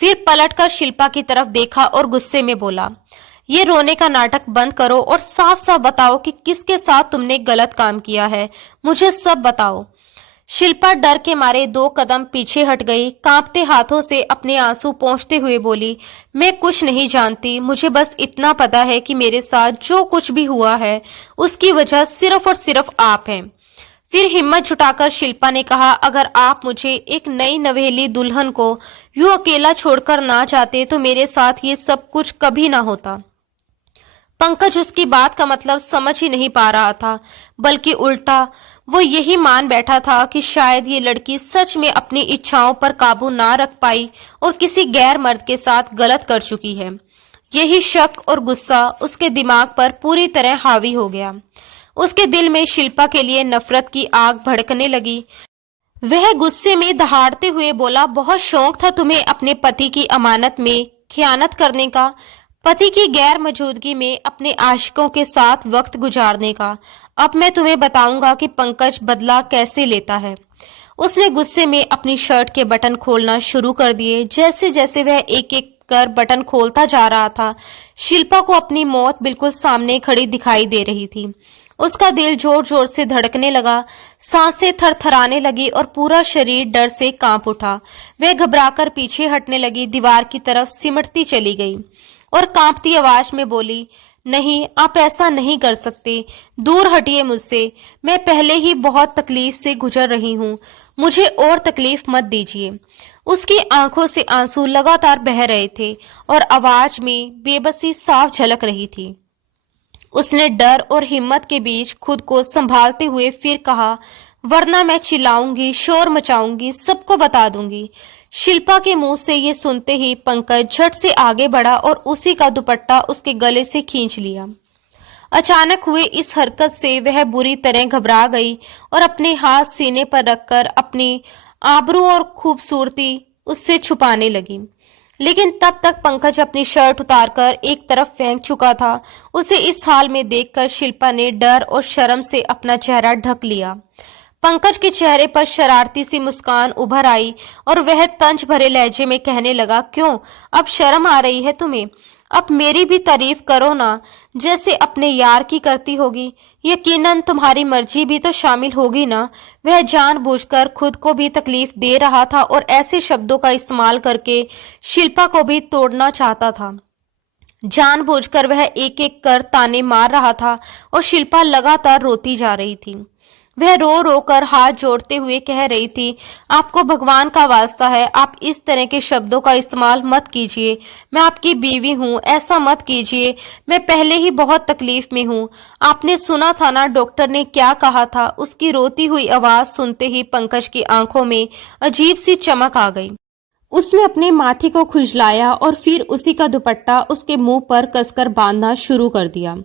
फिर पलटकर शिल्पा की तरफ देखा और गुस्से में बोला, ये रोने का नाटक बंद करो और साफ साफ बताओ कि किसके साथ तुमने गलत काम किया है। मुझे सब बताओ। शिल्पा डर के मारे 2 कदम पीछे हट गई। कांपते हाथों से अपने आंसू पोंछते हुए बोली, मैं कुछ नहीं जानती, मुझे बस इतना पता है कि मेरे साथ जो कुछ भी हुआ है उसकी वजह सिर्फ और सिर्फ आप हैं। फिर हिम्मत जुटाकर शिल्पा ने कहा, अगर आप मुझे एक नई नवेली दुल्हन को यूं अकेला छोड़कर ना जाते तो मेरे साथ ये सब कुछ कभी ना होता। पंकज उसकी बात का मतलब समझ ही नहीं पा रहा था, बल्कि उल्टा वो यही मान बैठा था कि शायद ये लड़की सच में अपनी इच्छाओं पर काबू ना रख पाई और किसी गैर मर्द के साथ गलत कर चुकी है। यही शक और गुस्सा उसके दिमाग पर पूरी तरह हावी हो गया। उसके दिल में शिल्पा के लिए नफरत की आग भड़कने लगी। वह गुस्से में दहाड़ते हुए बोला, बहुत शौक था तुम्हें अपने पति की अमानत में खयानत करने का। पति की गैर मौजूदगी में अपने आशिकों के साथ वक्त गुजारने का। अब मैं तुम्हें बताऊंगा कि पंकज बदला कैसे लेता है। उसने गुस्से में अपनी शर्ट के बटन खोलना शुरू कर दिए। जैसे जैसे वह एक एक कर बटन खोलता जा रहा था, शिल्पा को अपनी मौत बिल्कुल सामने खड़ी दिखाई दे रही थी। उसका दिल जोर जोर से धड़कने लगा, सांसें थरथराने लगी और पूरा शरीर डर से कांप उठा। वह घबराकर पीछे हटने लगी, दीवार की तरफ सिमटती चली गई और कांपती आवाज में बोली, नहीं, आप ऐसा नहीं कर सकते, दूर हटिए मुझसे। मैं पहले ही बहुत तकलीफ से गुजर रही हूँ, मुझे और तकलीफ मत दीजिए। उसकी आंखों से आंसू लगातार बह रहे थे और आवाज में बेबसी साफ झलक रही थी। उसने डर और हिम्मत के बीच खुद को संभालते हुए फिर कहा, वरना मैं चिल्लाऊंगी, शोर मचाऊंगी, सबको बता दूंगी। शिल्पा के मुंह से ये सुनते ही पंकज झट से आगे बढ़ा और उसी का दुपट्टा उसके गले से खींच लिया। अचानक हुए इस हरकत से वह बुरी तरह घबरा गई और अपने हाथ सीने पर रखकर अपनी आबरू और खूबसूरती उससे छुपाने लगी। लेकिन तब तक पंकज अपनी शर्ट उतारकर एक तरफ फेंक चुका था। उसे इस हाल में देखकर शिल्पा ने डर और शर्म से अपना चेहरा ढक लिया। पंकज के चेहरे पर शरारती सी मुस्कान उभर आई और वह तंज भरे लहजे में कहने लगा, क्यों, अब शर्म आ रही है तुम्हें? अब मेरी भी तारीफ करो ना, जैसे अपने यार की करती होगी। यकीनन तुम्हारी मर्जी भी तो शामिल होगी ना। वह जानबूझकर खुद को भी तकलीफ दे रहा था और ऐसे शब्दों का इस्तेमाल करके शिल्पा को भी तोड़ना चाहता था। जानबूझकर वह एक एक कर ताने मार रहा था और शिल्पा लगातार रोती जा रही थी। वह रो रो कर हाथ जोड़ते हुए कह रही थी, आपको भगवान का वास्ता है, आप इस तरह के शब्दों का इस्तेमाल मत कीजिए। मैं आपकी बीवी हूँ, ऐसा मत कीजिए। मैं पहले ही बहुत तकलीफ में हूँ। आपने सुना था ना डॉक्टर ने क्या कहा था? उसकी रोती हुई आवाज सुनते ही पंकज की आंखों में अजीब सी चमक आ गई। उसने अपने माथे को खुजलाया और फिर उसी का दुपट्टा उसके मुंह पर कसकर बांधना शुरू कर दिया।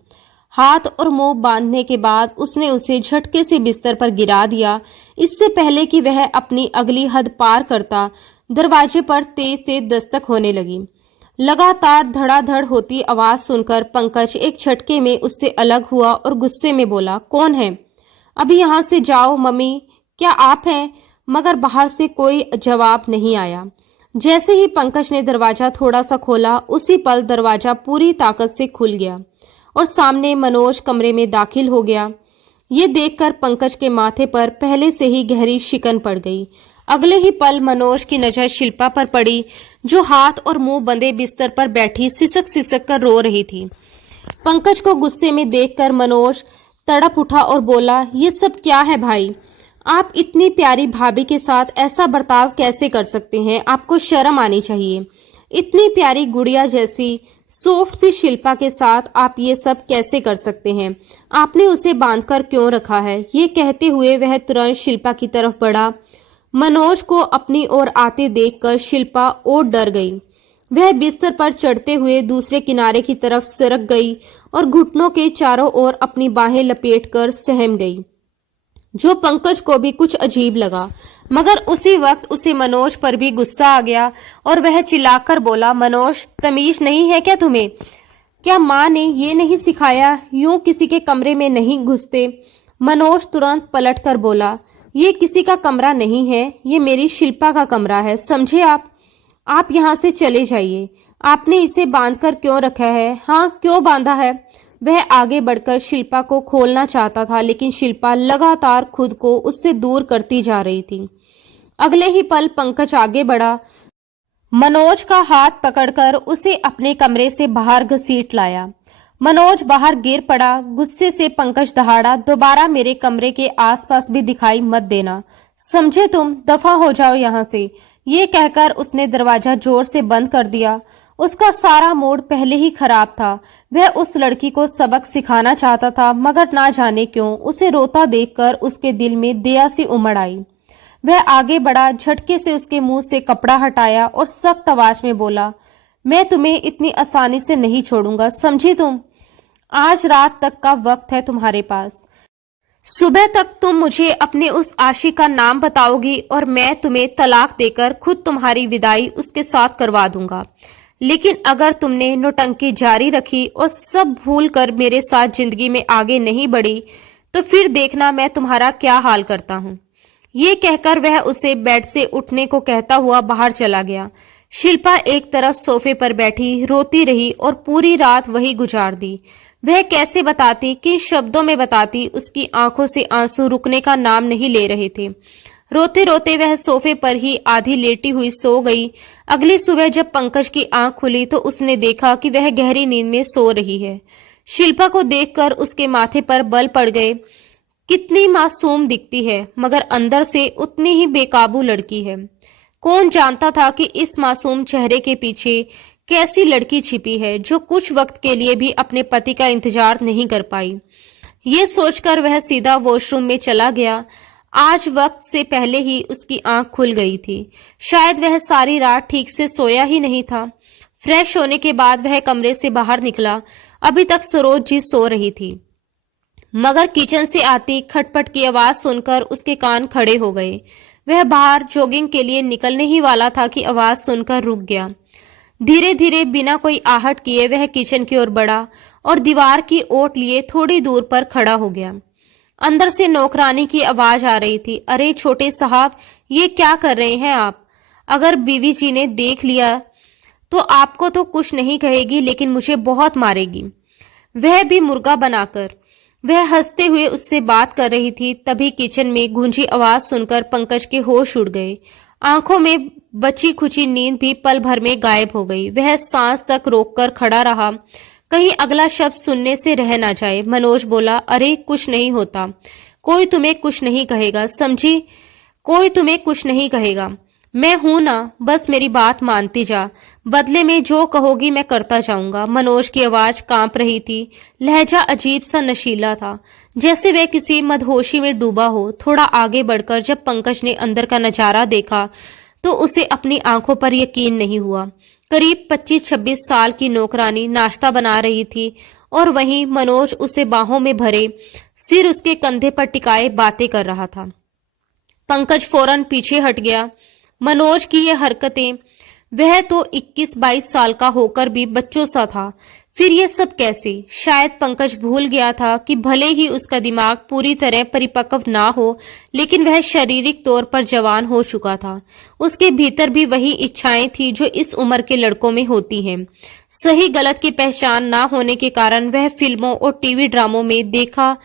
हाथ और मुंह बांधने के बाद उसने उसे झटके से बिस्तर पर गिरा दिया। इससे पहले कि वह अपनी अगली हद पार करता, दरवाजे पर तेज तेज दस्तक होने लगी। लगातार धड़ाधड़ होती आवाज सुनकर पंकज एक झटके में उससे अलग हुआ और गुस्से में बोला, कौन है? अभी यहाँ से जाओ। मम्मी, क्या आप हैं? मगर बाहर से कोई जवाब नहीं आया। जैसे ही पंकज ने दरवाजा थोड़ा सा खोला, उसी पल दरवाजा पूरी ताकत से खुल गया और सामने मनोज कमरे में दाखिल हो गया। ये देखकर पंकज के माथे पर पहले से ही गहरी शिकन पड़ गई। अगले ही पल मनोज की नजर शिल्पा पर पड़ी, जो हाथ और मुंह बंधे बिस्तर पर बैठी सिसक सिसक कर रो रही थी। पंकज को गुस्से में देखकर मनोज तड़प उठा और बोला, ये सब क्या है भाई? आप इतनी प्यारी भाभी के साथ ऐसा बर्ताव कैसे कर सकते हैं? आपको शर्म आनी चाहिए। इतनी प्यारी गुड़िया जैसी सॉफ्ट सी शिल्पा के साथ आप ये सब कैसे कर सकते हैं? आपने उसे बांधकर क्यों रखा है? ये कहते हुए वह तुरंत शिल्पा की तरफ बढ़ा। मनोज को अपनी ओर आते देखकर शिल्पा और डर गई। वह बिस्तर पर चढ़ते हुए दूसरे किनारे की तरफ सरक गई और घुटनों के चारों ओर अपनी बाहें लपेटकर सहम गई, जो पंकज को भी कुछ अजीब लगा। मगर उसी वक्त उसे मनोज पर भी गुस्सा आ गया और वह चिल्लाकर बोला, मनोज, तमीज नहीं है क्या तुम्हें? क्या माँ ने ये नहीं सिखाया यूं किसी के कमरे में नहीं घुसते? मनोज तुरंत पलटकर बोला, ये किसी का कमरा नहीं है, ये मेरी शिल्पा का कमरा है, समझे आप यहाँ से चले जाइए। आपने इसे बांधकर क्यों रखा है? हाँ, क्यों बांधा है? वह आगे बढ़कर शिल्पा को खोलना चाहता था, लेकिन शिल्पा लगातार खुद को उससे दूर करती जा रही थी। अगले ही पल पंकज आगे बढ़ा, मनोज का हाथ पकड़कर उसे अपने कमरे से बाहर घसीट लाया। मनोज बाहर गिर पड़ा। गुस्से से पंकज दहाड़ा, दोबारा मेरे कमरे के आसपास भी दिखाई मत देना, समझे तुम? दफा हो जाओ यहाँ से। ये कहकर उसने दरवाजा जोर से बंद कर दिया। उसका सारा मूड पहले ही खराब था। वह उस लड़की को सबक सिखाना चाहता था, मगर ना जाने क्यों उसे रोता देखकर उसके दिल में दया सी उमड़ आई। वह आगे बढ़ा, झटके से उसके मुंह से कपड़ा हटाया और सख्त आवाज में बोला, मैं तुम्हें इतनी आसानी से नहीं छोड़ूंगा, समझी तुम? आज रात तक का वक्त है तुम्हारे पास। सुबह तक तुम मुझे अपने उस आशिक का नाम बताओगी और मैं तुम्हें तलाक देकर खुद तुम्हारी विदाई उसके साथ करवा दूंगा। लेकिन अगर तुमने नौटंकी जारी रखी और सब भूल कर मेरे साथ जिंदगी में आगे नहीं बढ़ी तो फिर देखना मैं तुम्हारा क्या हाल करता हूँ। ये कहकर वह उसे बेड से उठने को कहता हुआ बाहर चला गया। शिल्पा एक तरफ सोफे पर बैठी रोती रही और पूरी रात वही गुजार दी। वह कैसे बताती, किन शब्दों में बताती, उसकी आंखों से आंसू रुकने का नाम नहीं ले रहे थे। रोते रोते वह सोफे पर ही आधी लेटी हुई सो गई। अगली सुबह जब पंकज की आंख खुली तो उसने देखा कि वह गहरी नींद में सो रही है। शिल्पा को देखकर उसके माथे पर बल पड़ गए। कितनी मासूम दिखती है, मगर अंदर से उतनी ही बेकाबू लड़की है। कौन जानता था कि इस मासूम चेहरे के पीछे कैसी लड़की छिपी है जो कुछ वक्त के लिए भी अपने पति का इंतजार नहीं कर पाई। ये सोचकर वह सीधा वॉशरूम में चला गया। आज वक्त से पहले ही उसकी आंख खुल गई थी। शायद वह सारी रात ठीक से सोया ही नहीं था। फ्रेश होने के बाद वह कमरे से बाहर निकला। अभी तक सरोज जी सो रही थी, मगर किचन से आती खटपट की आवाज सुनकर उसके कान खड़े हो गए। वह बाहर जॉगिंग के लिए निकलने ही वाला था कि आवाज सुनकर रुक गया। धीरे धीरे बिना कोई आहट किए वह किचन की ओर बढ़ा और दीवार की ओट लिए थोड़ी दूर पर खड़ा हो गया। अंदर से नौकरानी की आवाज आ रही थी, अरे छोटे साहब, ये क्या कर रहे हैं आप? अगर बीवी जी ने देख लिया तो आपको तो कुछ नहीं कहेगी, लेकिन मुझे बहुत मारेगी, वह भी मुर्गा बनाकर। वह हंसते हुए उससे बात कर रही थी। तभी किचन में गूंजी आवाज सुनकर पंकज के होश उड़ गए। आंखों में बची खुची नींद भी पल भर में गायब हो गई। वह सांस तक रोककर खड़ा रहा, कहीं अगला शब्द सुनने से रह ना जाए। मनोज बोला, अरे कुछ नहीं होता, कोई तुम्हें कुछ नहीं कहेगा, समझी? कोई तुम्हें कुछ नहीं कहेगा, मैं हूं ना, बस मेरी बात मानती जा, बदले में जो कहोगी मैं करता जाऊंगा। मनोज की आवाज कांप रही थी। लहजा अजीब सा नशीला था, जैसे वह किसी मदहोशी में डूबा हो। थोड़ा आगे बढ़कर जब पंकज ने अंदर का नजारा देखा तो उसे अपनी आंखों पर यकीन नहीं हुआ। करीब 25-26 साल की नौकरानी नाश्ता बना रही थी और वहीं मनोज उसे बाहों में भरे, सिर उसके कंधे पर टिकाए बातें कर रहा था। पंकज फौरन पीछे हट गया। मनोज की ये हरकतें, वह तो 21-22 साल का होकर भी बच्चों सा था, फिर ये सब कैसे? शायद पंकज भूल गया था कि भले ही उसका दिमाग पूरी तरह परिपक्व ना हो, लेकिन वह शारीरिक तौर पर जवान हो चुका था। उसके भीतर भी वही इच्छाएं थी जो इस उम्र के लड़कों में होती हैं। सही गलत की पहचान ना होने के कारण वह फिल्मों और टीवी ड्रामों में देखा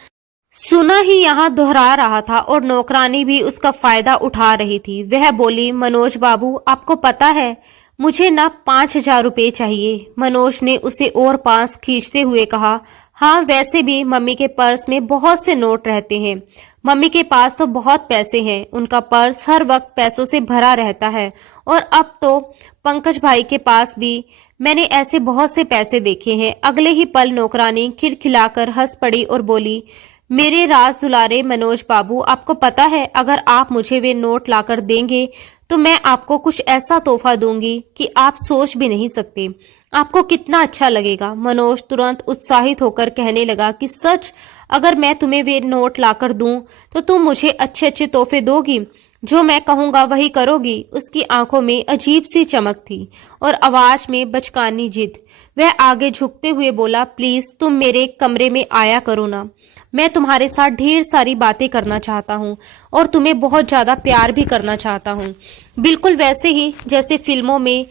सुना ही यहाँ दोहरा रहा था और नौकरानी भी उसका फायदा उठा रही थी। वह बोली, मनोज बाबू, आपको पता है मुझे ना 5,000 रुपए चाहिए। मनोज ने उसे और पास खींचते हुए कहा, हाँ वैसे भी मम्मी के पर्स में बहुत से नोट रहते हैं, मम्मी के पास तो बहुत पैसे हैं, उनका पर्स हर वक्त पैसों से भरा रहता है। और अब तो पंकज भाई के पास भी मैंने ऐसे बहुत से पैसे देखे हैं। अगले ही पल नौकरानी खिलखिलाकर हंस पड़ी और बोली, मेरे राज दुलारे मनोज बाबू, आपको पता है अगर आप मुझे वे नोट लाकर देंगे तो मैं आपको कुछ ऐसा तोहफा दूंगी कि आप सोच भी नहीं सकते। आपको कितना अच्छा लगेगा। मनोज तुरंत उत्साहित होकर कहने लगा कि सच, अगर मैं तुम्हें वे नोट लाकर दूं तो तुम मुझे अच्छे अच्छे तोहफे दोगी, जो मैं कहूंगा वही करोगी। उसकी आंखों में अजीब सी चमक थी और आवाज में बचकानी जिद। वह आगे झुकते हुए बोला, प्लीज तुम मेरे कमरे में आया करो ना, मैं तुम्हारे साथ ढेर सारी बातें करना चाहता हूँ और तुम्हें बहुत ज्यादा प्यार भी करना चाहता हूँ, बिल्कुल वैसे ही जैसे फिल्मों में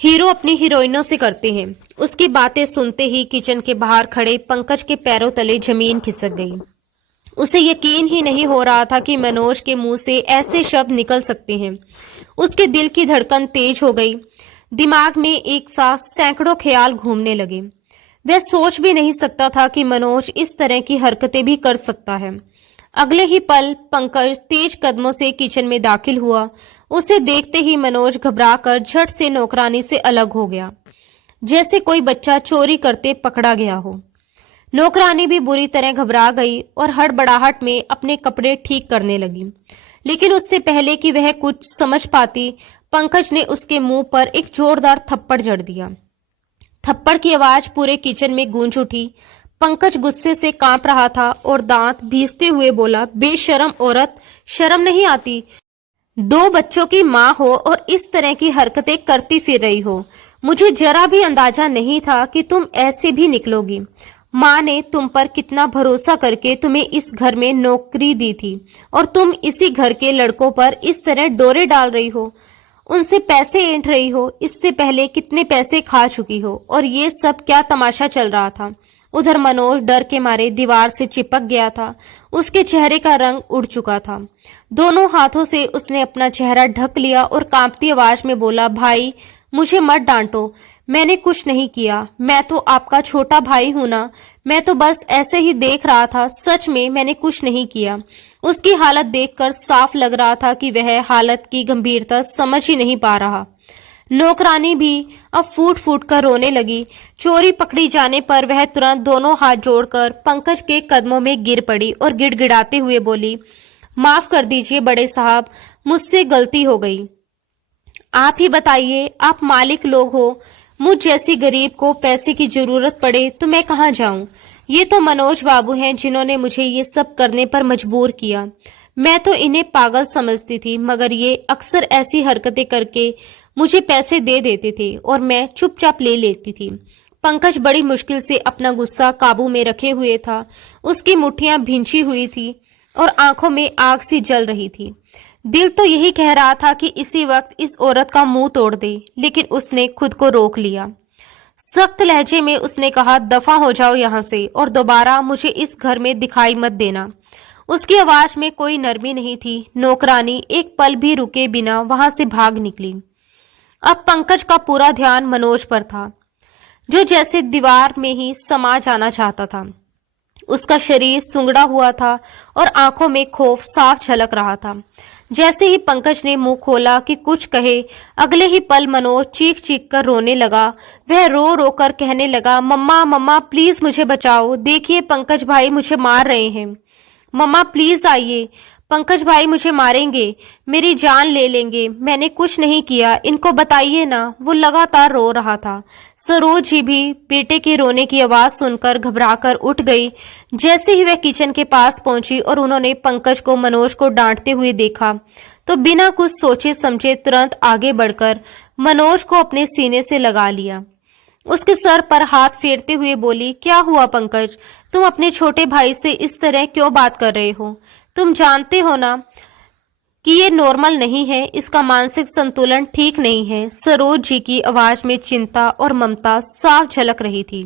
हीरो अपनी हीरोइनों से करते हैं। उसकी बातें सुनते ही किचन के बाहर खड़े पंकज के पैरों तले जमीन खिसक गई। उसे यकीन ही नहीं हो रहा था कि मनोज के मुंह से ऐसे शब्द निकल सकते हैं। उसके दिल की धड़कन तेज हो गई। दिमाग में एक साथ सैकड़ों ख्याल घूमने लगे। वह सोच भी नहीं सकता था कि मनोज इस तरह की हरकतें भी कर सकता है। अगले ही पल पंकज तेज कदमों से किचन में दाखिल हुआ। उसे देखते ही मनोज घबराकर झट से नौकरानी से अलग हो गया, जैसे कोई बच्चा चोरी करते पकड़ा गया हो। नौकरानी भी बुरी तरह घबरा गई और हड़बड़ाहट में अपने कपड़े ठीक करने लगी। लेकिन उससे पहले कि वह कुछ समझ पाती, पंकज ने उसके मुंह पर एक जोरदार थप्पड़ जड़ दिया। थप्पड़ की आवाज पूरे किचन में गूंज उठी। पंकज गुस्से से कांप रहा था और दांत भींचते हुए बोला, बेशरम औरत, शर्म नहीं आती? 2 बच्चों की माँ हो और इस तरह की हरकतें करती फिर रही हो। मुझे जरा भी अंदाजा नहीं था कि तुम ऐसे भी निकलोगी। माँ ने तुम पर कितना भरोसा करके तुम्हें इस घर में नौकरी दी थी और तुम इसी घर के लड़कों पर इस तरह डोरे डाल रही हो, उनसे पैसे ऐंठ रही हो। इससे पहले कितने पैसे खा चुकी हो, और ये सब क्या तमाशा चल रहा था। उधर मनोज डर के मारे दीवार से चिपक गया था। उसके चेहरे का रंग उड़ चुका था। दोनों हाथों से उसने अपना चेहरा ढक लिया और कांपती आवाज में बोला, भाई मुझे मत डांटो, मैंने कुछ नहीं किया। मैं तो आपका छोटा भाई हूं ना, मैं तो बस ऐसे ही देख रहा था। सच में मैंने कुछ नहीं किया। उसकी हालत देखकर साफ लग रहा था कि वह हालत की गंभीरता समझ ही नहीं पा रहा। नौकरानी भी अब फूट फूट कर रोने लगी। चोरी पकड़ी जाने पर वह तुरंत दोनों हाथ जोड़कर पंकज के कदमों में गिर पड़ी और गिड़गिड़ाते हुए बोली, माफ कर दीजिए बड़े साहब, मुझसे गलती हो गई। आप ही बताइए, आप मालिक लोग हो, मुझ जैसी गरीब को पैसे की जरूरत पड़े तो मैं कहाँ जाऊं। ये तो मनोज बाबू हैं जिन्होंने मुझे ये सब करने पर मजबूर किया। मैं तो इन्हें पागल समझती थी, मगर ये अक्सर ऐसी हरकतें करके मुझे पैसे दे देते थे और मैं चुपचाप ले लेती थी। पंकज बड़ी मुश्किल से अपना गुस्सा काबू में रखे हुए था। उसकी मुट्ठियां भींची हुई थी और आंखों में आग सी जल रही थी। दिल तो यही कह रहा था कि इसी वक्त इस औरत का मुंह तोड़ दे, लेकिन उसने खुद को रोक लिया। सख्त लहजे में उसने कहा, दफा हो जाओ यहाँ से और दोबारा मुझे इस घर में दिखाई मत देना। उसकी आवाज में कोई नरमी नहीं थी। नौकरानी एक पल भी रुके बिना वहां से भाग निकली। अब पंकज का पूरा ध्यान मनोज पर था, जो जैसे दीवार में ही समा जाना चाहता था। उसका शरीर सुंगड़ा हुआ था और आंखों में खौफ साफ झलक रहा था। जैसे ही पंकज ने मुंह खोला कि कुछ कहे, अगले ही पल मनोज चीख चीख कर रोने लगा। वह रो रो कर कहने लगा, मम्मा मम्मा प्लीज मुझे बचाओ, देखिए पंकज भाई मुझे मार रहे हैं। मम्मा प्लीज आइए, पंकज भाई मुझे मारेंगे, मेरी जान ले लेंगे, मैंने कुछ नहीं किया, इनको बताइए ना। वो लगातार रो रहा था। सरोज जी भी बेटे के रोने की आवाज सुनकर घबराकर उठ गई। जैसे ही वह किचन के पास पहुंची और उन्होंने पंकज को मनोज को डांटते हुए देखा, तो बिना कुछ सोचे समझे तुरंत आगे बढ़कर मनोज को अपने सीने से लगा लिया। उसके सर पर हाथ फेरते हुए बोली, क्या हुआ पंकज, तुम अपने छोटे भाई से इस तरह क्यों बात कर रहे हो? तुम जानते हो ना कि ये नॉर्मल नहीं है, इसका मानसिक संतुलन ठीक नहीं है। सरोज जी की आवाज में चिंता और ममता साफ झलक रही थी।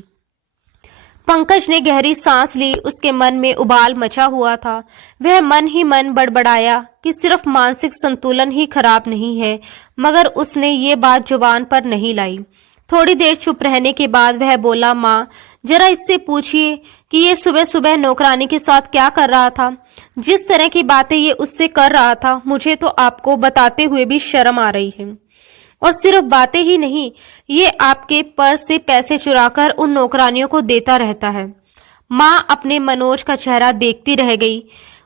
पंकज ने गहरी सांस ली। उसके मन में उबाल मचा हुआ था। वह मन ही मन बड़बड़ाया कि सिर्फ मानसिक संतुलन ही खराब नहीं है, मगर उसने ये बात जुबान पर नहीं लाई। थोड़ी देर चुप रहने के बाद वह बोला, माँ जरा इससे पूछिए कि ये सुबह सुबह नौकरानी के साथ क्या कर रहा था। जिस तरह की बातें ये उससे कर रहा था, मुझे तो आपको बताते हुए भी शर्म आ रही है। और सिर्फ बातें ही नहीं, ये आपके पर्स से पैसे चुराकर उन नौकरानियों को देता रहता है। माँ अपने मनोज का चेहरा देखती रह गई।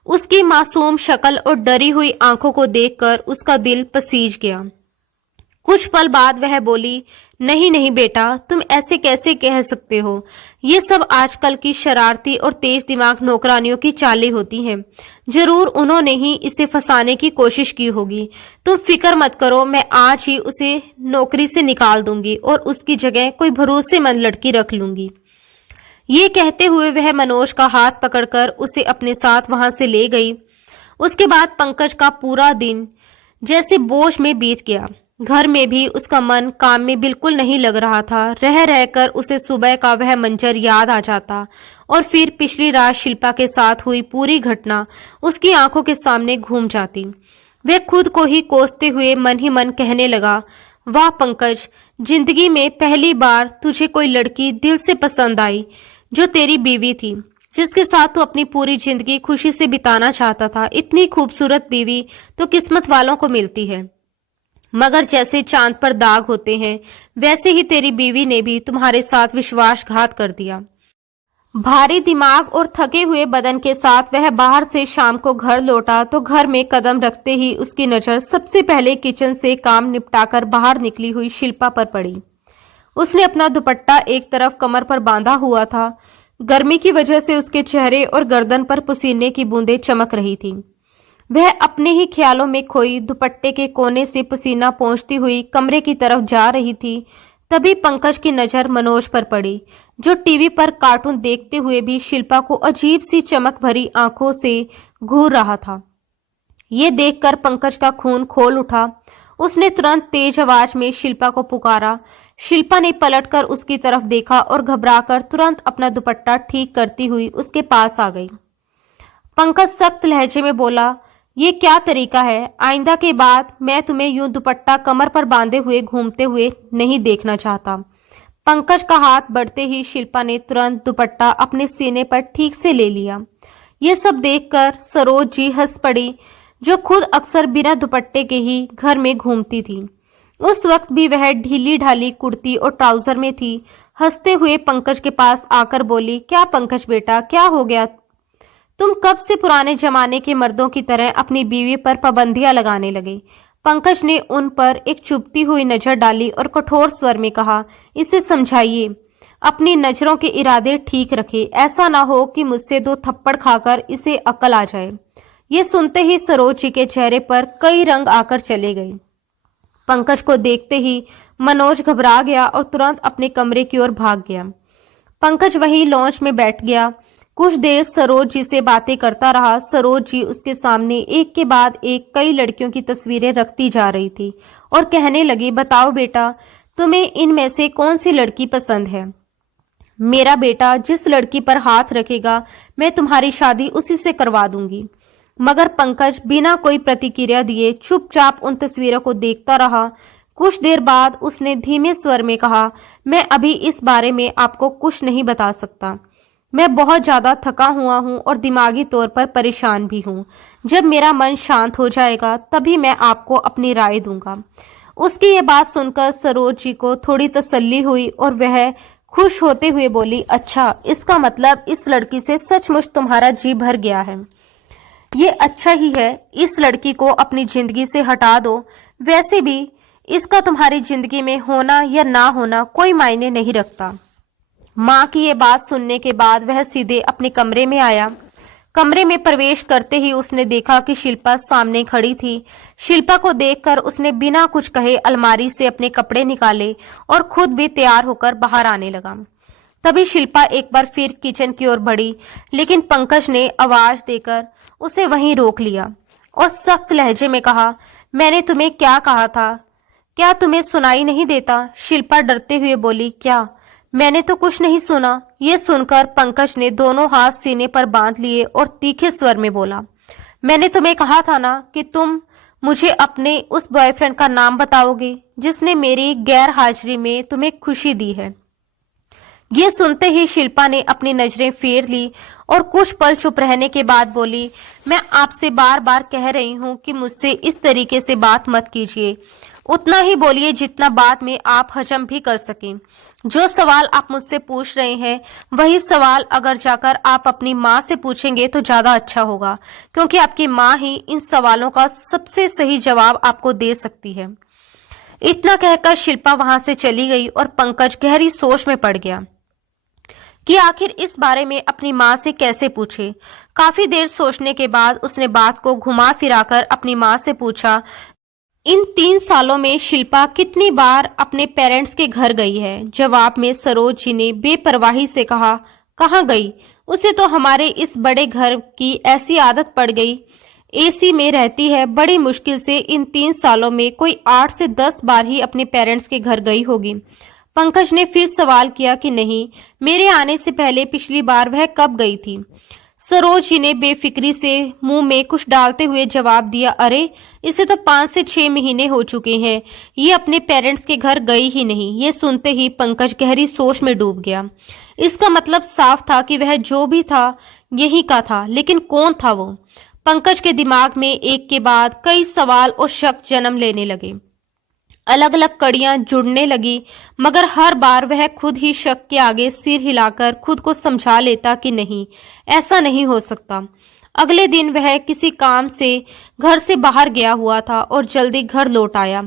उसकी मासूम शक्ल और डरी हुई आंखों को देखकर उसका दिल पसीज गया। कुछ पल बाद वह बोली, नहीं नहीं बेटा, तुम ऐसे कैसे कह सकते हो? ये सब आजकल की शरारती और तेज दिमाग नौकरानियों की चालें होती हैं। जरूर उन्होंने ही इसे फंसाने की कोशिश की होगी। तुम फिक्र मत करो, मैं आज ही उसे नौकरी से निकाल दूंगी और उसकी जगह कोई भरोसेमंद लड़की रख लूंगी। ये कहते हुए वह मनोज का हाथ पकड़कर उसे अपने साथ वहां से ले गई। उसके बाद पंकज का पूरा दिन जैसे बोझ में बीत गया। घर में भी उसका मन काम में बिल्कुल नहीं लग रहा था। रह रहकर उसे सुबह का वह मंजर याद आ जाता और फिर पिछली रात शिल्पा के साथ हुई पूरी घटना उसकी आंखों के सामने घूम जाती। वह खुद को ही कोसते हुए मन ही मन कहने लगा, वाह पंकज, जिंदगी में पहली बार तुझे कोई लड़की दिल से पसंद आई, जो तेरी बीवी थी, जिसके साथ तू अपनी पूरी जिंदगी खुशी से बिताना चाहता था। इतनी खूबसूरत बीवी तो किस्मत वालों को मिलती है, मगर जैसे चांद पर दाग होते हैं, वैसे ही तेरी बीवी ने भी तुम्हारे साथ विश्वासघात कर दिया। भारी दिमाग और थके हुए बदन के साथ वह बाहर से शाम को घर लौटा तो घर में कदम रखते ही उसकी नजर सबसे पहले किचन से काम निपटाकर बाहर निकली हुई शिल्पा पर पड़ी। उसने अपना दुपट्टा एक तरफ कमर पर बांधा हुआ था। गर्मी की वजह से उसके चेहरे और गर्दन पर पसीने की बूंदें चमक रही थी। वह अपने ही ख्यालों में खोई दुपट्टे के कोने से पसीना पोंछती हुई कमरे की तरफ जा रही थी। तभी पंकज की नजर मनोज पर पड़ी, जो टीवी पर कार्टून देखते हुए भी शिल्पा को अजीब सी चमक भरी आंखों से घूर रहा था। ये देखकर पंकज का खून खोल उठा। उसने तुरंत तेज आवाज में शिल्पा को पुकारा। शिल्पा ने पलटकर उसकी तरफ देखा और घबराकर तुरंत अपना दुपट्टा ठीक करती हुई उसके पास आ गई। पंकज सख्त लहजे में बोला, ये क्या तरीका है? आइंदा के बाद मैं तुम्हें यूं दुपट्टा कमर पर बांधे हुए घूमते हुए नहीं देखना चाहता। पंकज का हाथ बढ़ते ही शिल्पा ने तुरंत दुपट्टा अपने सीने पर ठीक से ले लिया। ये सब देखकर सरोज जी हंस पड़ी, जो खुद अक्सर बिना दुपट्टे के ही घर में घूमती थी। उस वक्त भी वह ढीली ढाली कुर्ती और ट्राउजर में थी। हंसते हुए पंकज के पास आकर बोली, क्या पंकज बेटा, क्या हो गया? तुम कब से पुराने जमाने के मर्दों की तरह अपनी बीवी पर पाबंदियां लगाने लगे? पंकज ने उन पर एक चुभती हुई नजर डाली और कठोर स्वर में कहा, इसे समझाइए, अपनी नजरों के इरादे ठीक रखे, ऐसा ना हो कि मुझसे 2 थप्पड़ खाकर इसे अकल आ जाए। ये सुनते ही सरोज जी के चेहरे पर कई रंग आकर चले गए। पंकज को देखते ही मनोज घबरा गया और तुरंत अपने कमरे की ओर भाग गया। पंकज वहीं लॉन्च में बैठ गया। कुछ देर सरोज जी से बातें करता रहा। सरोज जी उसके सामने एक के बाद एक कई लड़कियों की तस्वीरें रखती जा रही थी और कहने लगी, बताओ बेटा, तुम्हें इनमें से कौन सी लड़की पसंद है? मेरा बेटा जिस लड़की पर हाथ रखेगा मैं तुम्हारी शादी उसी से करवा दूंगी। मगर पंकज बिना कोई प्रतिक्रिया दिए चुपचाप उन तस्वीरों को देखता रहा। कुछ देर बाद उसने धीमे स्वर में कहा, मैं अभी इस बारे में आपको कुछ नहीं बता सकता। मैं बहुत ज्यादा थका हुआ हूँ और दिमागी तौर पर परेशान भी हूँ। जब मेरा मन शांत हो जाएगा तभी मैं आपको अपनी राय दूंगा। उसकी ये बात सुनकर सरोज जी को थोड़ी तसल्ली हुई और वह खुश होते हुए बोली, अच्छा, इसका मतलब इस लड़की से सचमुच तुम्हारा जी भर गया है। ये अच्छा ही है, इस लड़की को अपनी जिंदगी से हटा दो। वैसे भी इसका तुम्हारी जिंदगी में होना या ना होना कोई मायने नहीं रखता। माँ की ये बात सुनने के बाद वह सीधे अपने कमरे में आया। कमरे में प्रवेश करते ही उसने देखा कि शिल्पा सामने खड़ी थी। शिल्पा को देखकर उसने बिना कुछ कहे अलमारी से अपने कपड़े निकाले और खुद भी तैयार होकर बाहर आने लगा। तभी शिल्पा एक बार फिर किचन की ओर बढ़ी, लेकिन पंकज ने आवाज देकर उसे वहीं रोक लिया और सख्त लहजे में कहा, मैंने तुम्हें क्या कहा था? क्या तुम्हें सुनाई नहीं देता? शिल्पा डरते हुए बोली, क्या? मैंने तो कुछ नहीं सुना। ये सुनकर पंकज ने दोनों हाथ सीने पर बांध लिए और तीखे स्वर में बोला, मैंने तुम्हें कहा था ना कि तुम मुझे अपने उस बॉयफ्रेंड का नाम बताओगे जिसने मेरी गैर हाजिरी में तुम्हें खुशी दी है। ये सुनते ही शिल्पा ने अपनी नजरें फेर ली और कुछ पल चुप रहने के बाद बोली, मैं आपसे बार बार कह रही हूँ कि मुझसे इस तरीके से बात मत कीजिए। उतना ही बोलिए जितना बाद में आप हजम भी कर सकें। जो सवाल आप मुझसे पूछ रहे हैं वही सवाल अगर जाकर आप अपनी माँ से पूछेंगे तो ज्यादा अच्छा होगा, क्योंकि आपकी माँ ही इन सवालों का सबसे सही जवाब आपको दे सकती है। इतना कहकर शिल्पा वहां से चली गई और पंकज गहरी सोच में पड़ गया कि आखिर इस बारे में अपनी माँ से कैसे पूछे। काफी देर सोचने के बाद उसने बात को घुमा फिराकर अपनी माँ से पूछा, इन 3 सालों में शिल्पा कितनी बार अपने पेरेंट्स के घर गई है? जवाब में सरोज जी ने बेपरवाही से कहा, कहाँ गई? उसे तो हमारे इस बड़े घर की ऐसी आदत पड़ गई, एसी में रहती है। बड़ी मुश्किल से इन 3 सालों में कोई 8 से 10 बार ही अपने पेरेंट्स के घर गई होगी। पंकज ने फिर सवाल किया कि नहीं, मेरे आने से पहले पिछली बार वह कब गई थी? सरोज जी ने बेफिक्री से मुंह में कुछ डालते हुए जवाब दिया, अरे इसे तो 5 से 6 महीने हो चुके हैं, ये अपने पेरेंट्स के घर गई ही नहीं। ये सुनते ही पंकज गहरी सोच में डूब गया। इसका मतलब साफ था कि वह जो भी था यही का था, लेकिन कौन था वो? पंकज के दिमाग में एक के बाद कई सवाल और शक जन्म लेने लगे। अलग अलग कड़ियां जुड़ने लगी, मगर हर बार वह खुद ही शक के आगे सिर हिलाकर खुद को समझा लेता कि नहीं, ऐसा नहीं हो सकता। अगले दिन वह किसी काम से घर से बाहर गया हुआ था और जल्दी घर लौट आया।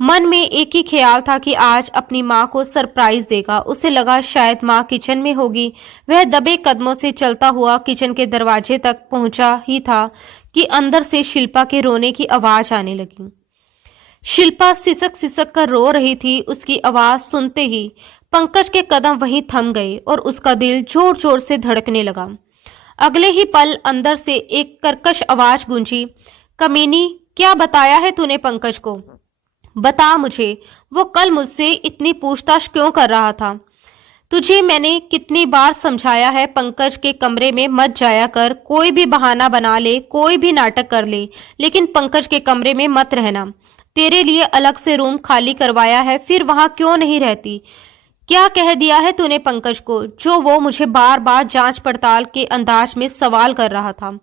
मन में एक ही ख्याल था कि आज अपनी माँ को सरप्राइज देगा। उसे लगा शायद माँ किचन में होगी। वह दबे कदमों से चलता हुआ किचन के दरवाजे तक पहुंचा ही था कि अंदर से शिल्पा के रोने की आवाज आने लगी। शिल्पा सिसक सिसक कर रो रही थी। उसकी आवाज सुनते ही पंकज के कदम वहीं थम गए और उसका दिल जोर जोर से धड़कने लगा। अगले ही पल अंदर से एक कर्कश आवाज गूंजी, कमीनी, क्या बताया है तूने पंकज को? बता मुझे, वो कल मुझसे इतनी पूछताछ क्यों कर रहा था? तुझे मैंने कितनी बार समझाया है पंकज के कमरे में मत जाया कर, कोई भी बहाना बना ले, कोई भी नाटक कर ले, लेकिन पंकज के कमरे में मत रहना। तेरे लिए अलग से रूम खाली करवाया है, फिर वहां क्यों नहीं रहती? क्या कह दिया है तूने पंकज को, जो वो मुझे बार बार जांच पड़ताल के अंदाज में सवाल कर रहा था?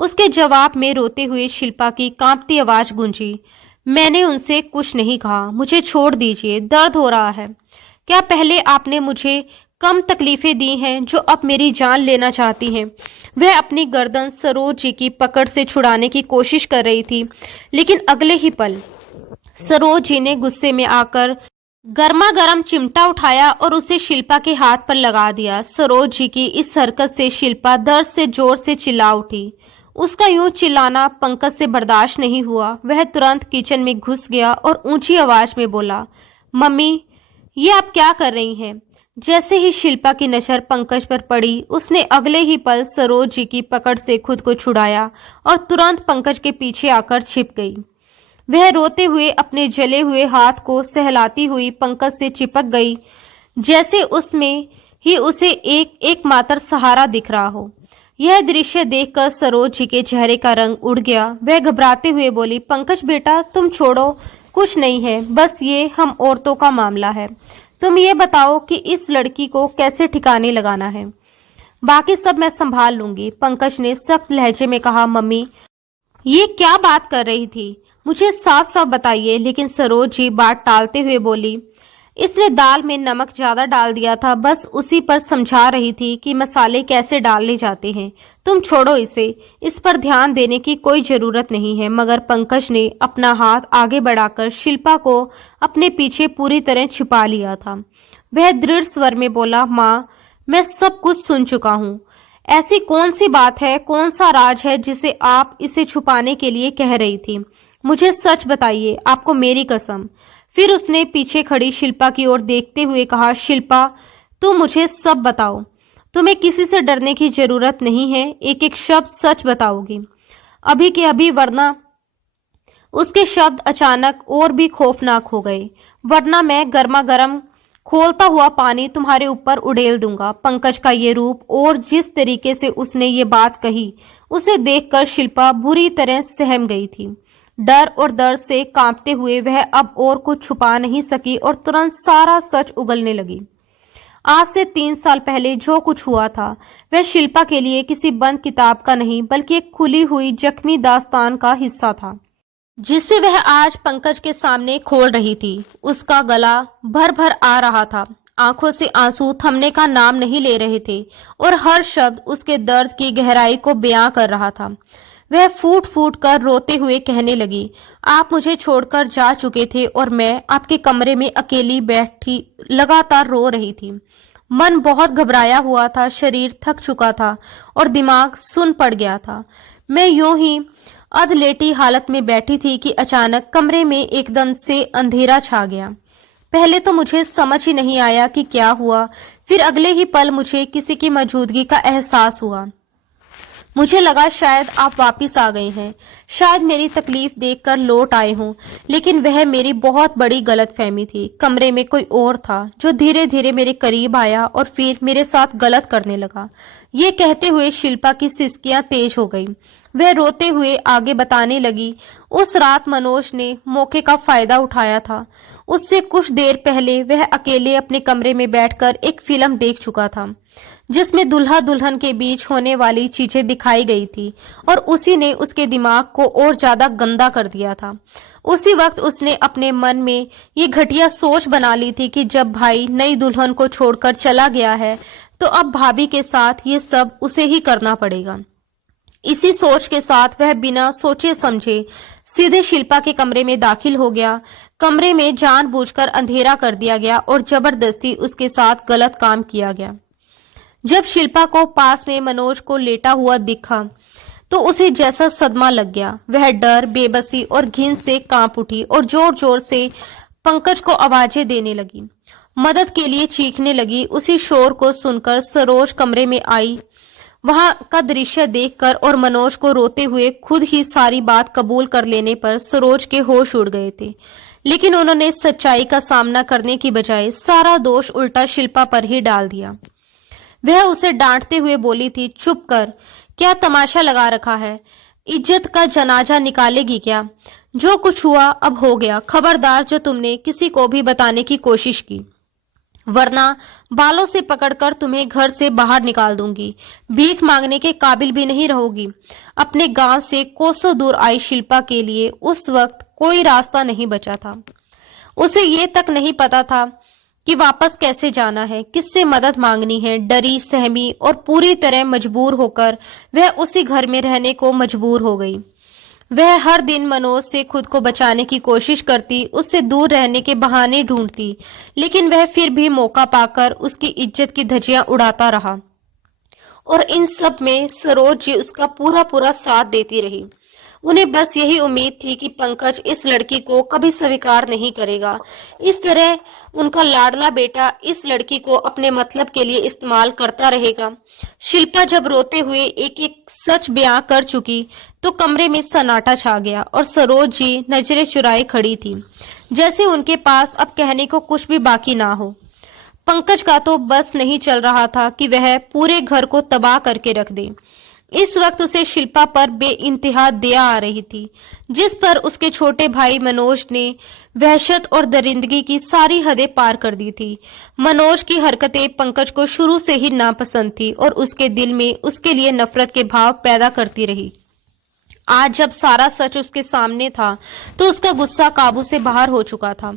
उसके जवाब में रोते हुए शिल्पा की कांपती आवाज गूंजी, मैंने उनसे कुछ नहीं कहा, मुझे छोड़ दीजिए, दर्द हो रहा है। क्या पहले आपने मुझे कम तकलीफें दी हैं जो अब मेरी जान लेना चाहती हैं? वह अपनी गर्दन सरोज जी की पकड़ से छुड़ाने की कोशिश कर रही थी, लेकिन अगले ही पल सरोज जी ने गुस्से में आकर गर्मा गर्म चिमटा उठाया और उसे शिल्पा के हाथ पर लगा दिया। सरोज जी की इस हरकत से शिल्पा दर्द से जोर से चिल्ला उठी। उसका यूं चिल्लाना पंकज से बर्दाश्त नहीं हुआ। वह तुरंत किचन में घुस गया और ऊंची आवाज में बोला, मम्मी, ये आप क्या कर रही हैं? जैसे ही शिल्पा की नजर पंकज पर पड़ी, उसने अगले ही पल सरोज जी की पकड़ से खुद को छुड़ाया और तुरंत पंकज के पीछे आकर छिप गई। वह रोते हुए अपने जले हुए हाथ को सहलाती हुई पंकज से चिपक गई, जैसे उसमें ही उसे एकमात्र सहारा दिख रहा हो। यह दृश्य देखकर सरोज जी के चेहरे का रंग उड़ गया। वह घबराते हुए बोली, पंकज बेटा, तुम छोड़ो, कुछ नहीं है, बस ये हम औरतों का मामला है। तुम ये बताओ कि इस लड़की को कैसे ठिकाने लगाना है, बाकी सब मैं संभाल लूंगी। पंकज ने सख्त लहजे में कहा, मम्मी, ये क्या बात कर रही थी, मुझे साफ साफ बताइए। लेकिन सरोज जी बात टालते हुए बोली, इसने दाल में नमक ज्यादा डाल दिया था, बस उसी पर समझा रही थी कि मसाले कैसे डालने जाते हैं। तुम छोड़ो इसे, इस पर ध्यान देने की कोई जरूरत नहीं है। मगर पंकज ने अपना हाथ आगे बढ़ाकर शिल्पा को अपने पीछे पूरी तरह छिपा लिया था। वह दृढ़ स्वर में बोला, माँ, मैं सब कुछ सुन चुका हूँ। ऐसी कौन सी बात है, कौन सा राज है जिसे आप इसे छुपाने के लिए कह रही थी? मुझे सच बताइए, आपको मेरी कसम। फिर उसने पीछे खड़ी शिल्पा की ओर देखते हुए कहा, शिल्पा, तुम मुझे सब बताओ, तुम्हें किसी से डरने की जरूरत नहीं है, एक एक शब्द सच बताओगी, अभी के अभी, वरना। उसके शब्द अचानक और भी खौफनाक हो गए, वरना मैं गर्मा गर्म खोलता हुआ पानी तुम्हारे ऊपर उड़ेल दूंगा। पंकज का ये रूप और जिस तरीके से उसने ये बात कही, उसे देखकर शिल्पा बुरी तरह सहम गई थी। डर और दर्द से कांपते हुए वह अब और कुछ छुपा नहीं सकी और तुरंत सारा सच उगलने लगी। आज से 3 साल पहले जो कुछ हुआ था, वह शिल्पा के लिए किसी बंद किताब का नहीं, बल्कि एक खुली हुई जख्मी दास्तान का हिस्सा था, जिसे वह आज पंकज के सामने खोल रही थी। उसका गला भर भर आ रहा था, आंखों से आंसू थमने का नाम नहीं ले रहे थे और हर शब्द उसके दर्द की गहराई को बयां कर रहा था। वह फूट फूट कर रोते हुए कहने लगी, आप मुझे छोड़कर जा चुके थे और मैं आपके कमरे में अकेली बैठी लगातार रो रही थी। मन बहुत घबराया हुआ था, शरीर थक चुका था और दिमाग सुन पड़ गया था। मैं यूं ही अधलेटी हालत में बैठी थी कि अचानक कमरे में एकदम से अंधेरा छा गया। पहले तो मुझे समझ ही नहीं आया कि क्या हुआ, फिर अगले ही पल मुझे किसी की मौजूदगी का एहसास हुआ। मुझे लगा शायद आप वापस आ गए हैं, शायद मेरी तकलीफ देखकर लौट आए हों, लेकिन वह मेरी बहुत बड़ी गलतफहमी थी। कमरे में कोई और था जो धीरे धीरे मेरे करीब आया और फिर मेरे साथ गलत करने लगा। ये कहते हुए शिल्पा की सिसकियां तेज हो गई। वह रोते हुए आगे बताने लगी, उस रात मनोज ने मौके का फायदा उठाया था। उससे कुछ देर पहले वह अकेले अपने कमरे में बैठकर एक फिल्म देख चुका था, जिसमें दुल्हा दुल्हन के बीच होने वाली चीजें दिखाई गई थी और उसी ने उसके दिमाग को और ज्यादा गंदा कर दिया था। उसी वक्त उसने अपने मन में ये घटिया सोच बना ली थी कि जब भाई नई दुल्हन को छोड़कर चला गया है, तो अब भाभी के साथ ये सब उसे ही करना पड़ेगा। इसी सोच के साथ वह बिना सोचे समझे सीधे शिल्पा के कमरे में दाखिल हो गया। कमरे में जानबूझकर अंधेरा कर दिया गया और जबरदस्ती उसके साथ गलत काम किया गया। जब शिल्पा को पास में मनोज को लेटा हुआ दिखा, तो उसे जैसा सदमा लग गया। वह डर, बेबसी और घिन से कांप उठी और जोर जोर से पंकज को आवाजें देने लगी, मदद के लिए चीखने लगी। उसी शोर को सुनकर सरोज कमरे में आई। वहां का दृश्य देखकर और मनोज को रोते हुए खुद ही सारी बात कबूल कर लेने पर सरोज के होश उड़ गए थे। लेकिन उन्होंने सच्चाई का सामना करने की बजाय सारा दोष उल्टा शिल्पा पर ही डाल दिया। वह उसे डांटते हुए बोली थी, चुप कर, क्या तमाशा लगा रखा है? इज्जत का जनाजा निकालेगी क्या? जो कुछ हुआ अब हो गया। खबरदार जो तुमने किसी को भी बताने की कोशिश की, वरना बालों से पकड़कर तुम्हें घर से बाहर निकाल दूंगी। भीख मांगने के काबिल भी नहीं रहोगी। अपने गांव से कोसों दूर आई शिल्पा के लिए उस वक्त कोई रास्ता नहीं बचा था। उसे ये तक नहीं पता था कि वापस कैसे जाना है, किससे मदद मांगनी है। डरी, सहमी और पूरी तरह मजबूर होकर वह उसी घर में रहने को मजबूर हो गई। वह हर दिन मनोज से खुद को बचाने की कोशिश करती, उससे दूर रहने के बहाने ढूंढती, लेकिन वह फिर भी मौका पाकर उसकी इज्जत की धज्जियां उड़ाता रहा। और इन सब में सरोज जी उसका पूरा पूरा साथ देती रही। उन्हें बस यही उम्मीद थी कि पंकज इस लड़की को कभी स्वीकार नहीं करेगा। इस तरह उनका लाडला बेटा इस लड़की को अपने मतलब के लिए इस्तेमाल करता रहेगा। शिल्पा जब रोते हुए एक एक सच बयां कर चुकी तो कमरे में सन्नाटा छा गया और सरोज जी नजरें चुराए खड़ी थी, जैसे उनके पास अब कहने को कुछ भी बाकी ना हो। पंकज का तो बस नहीं चल रहा था कि वह पूरे घर को तबाह करके रख दे। इस वक्त उसे शिल्पा पर बेइंतहा दया आ रही थी, जिस पर उसके छोटे भाई मनोज ने वहशत और दरिंदगी की सारी हदें पार कर दी थी। मनोज की हरकतें पंकज को शुरू से ही नापसंद थी और उसके दिल में उसके लिए नफरत के भाव पैदा करती रही। आज जब सारा सच उसके सामने था तो उसका गुस्सा काबू से बाहर हो चुका था।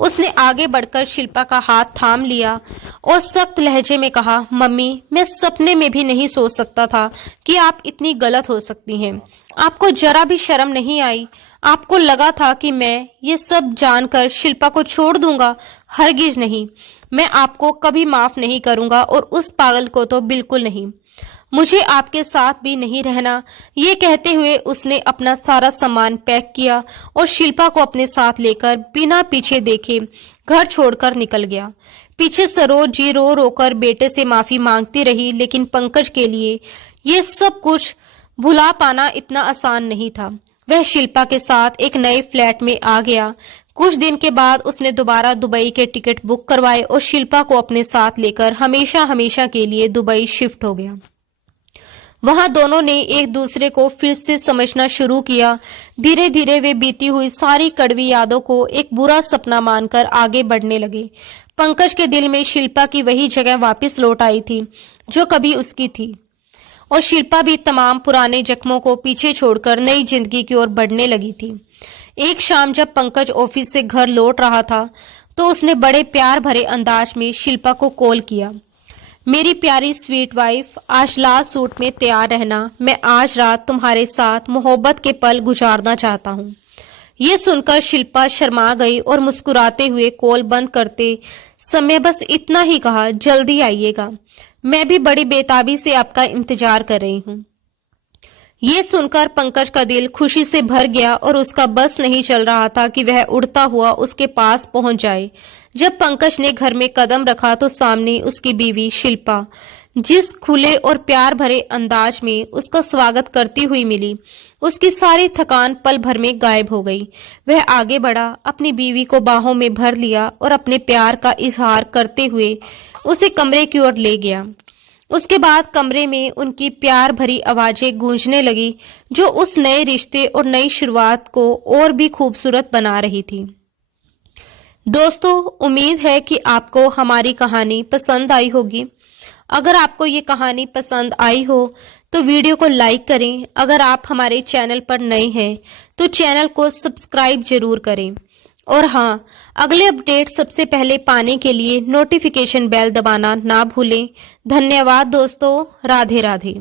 उसने आगे बढ़कर शिल्पा का हाथ थाम लिया और सख्त लहजे में कहा, मम्मी, मैं सपने में भी नहीं सोच सकता था कि आप इतनी गलत हो सकती हैं। आपको जरा भी शर्म नहीं आई? आपको लगा था कि मैं ये सब जानकर शिल्पा को छोड़ दूंगा? हरगिज नहीं, मैं आपको कभी माफ नहीं करूंगा और उस पागल को तो बिल्कुल नहीं। मुझे आपके साथ भी नहीं रहना। ये कहते हुए उसने अपना सारा सामान पैक किया और शिल्पा को अपने साथ लेकर बिना पीछे देखे घर छोड़कर निकल गया। पीछे सरोज जी रो रोकर बेटे से माफी मांगती रही, लेकिन पंकज के लिए ये सब कुछ भुला पाना इतना आसान नहीं था। वह शिल्पा के साथ एक नए फ्लैट में आ गया। कुछ दिन के बाद उसने दोबारा दुबई के टिकट बुक करवाए और शिल्पा को अपने साथ लेकर हमेशा हमेशा के लिए दुबई शिफ्ट हो गया। वहां दोनों ने एक दूसरे को फिर से समझना शुरू किया। धीरे धीरे वे बीती हुई सारी कड़वी यादों को एक बुरा सपना मानकर आगे बढ़ने लगे। पंकज के दिल में शिल्पा की वही जगह वापस लौट आई थी जो कभी उसकी थी, और शिल्पा भी तमाम पुराने जख्मों को पीछे छोड़कर नई जिंदगी की ओर बढ़ने लगी थी। एक शाम जब पंकज ऑफिस से घर लौट रहा था तो उसने बड़े प्यार भरे अंदाज में शिल्पा को कॉल किया। मेरी प्यारी स्वीट वाइफ, आज लाल सूट में तैयार रहना। मैं आज रात तुम्हारे साथ मोहब्बत के पल गुजारना चाहता हूँ। ये सुनकर शिल्पा शर्मा गई और मुस्कुराते हुए कॉल बंद करते समय बस इतना ही कहा, जल्दी आइएगा, मैं भी बड़ी बेताबी से आपका इंतजार कर रही हूँ। ये सुनकर पंकज का दिल खुशी से भर गया और उसका बस नहीं चल रहा था कि वह उड़ता हुआ उसके पास पहुंच जाए। जब पंकज ने घर में कदम रखा तो सामने उसकी बीवी शिल्पा जिस खुले और प्यार भरे अंदाज में उसका स्वागत करती हुई मिली, उसकी सारी थकान पल भर में गायब हो गई। वह आगे बढ़ा, अपनी बीवी को बाहों में भर लिया और अपने प्यार का इजहार करते हुए उसे कमरे की ओर ले गया। उसके बाद कमरे में उनकी प्यार भरी आवाजें गूंजने लगी, जो उस नए रिश्ते और नई शुरुआत को और भी खूबसूरत बना रही थी। दोस्तों, उम्मीद है कि आपको हमारी कहानी पसंद आई होगी। अगर आपको ये कहानी पसंद आई हो तो वीडियो को लाइक करें। अगर आप हमारे चैनल पर नए हैं तो चैनल को सब्सक्राइब जरूर करें। और हाँ, अगले अपडेट सबसे पहले पाने के लिए नोटिफिकेशन बेल दबाना ना भूलें। धन्यवाद दोस्तों। राधे राधे।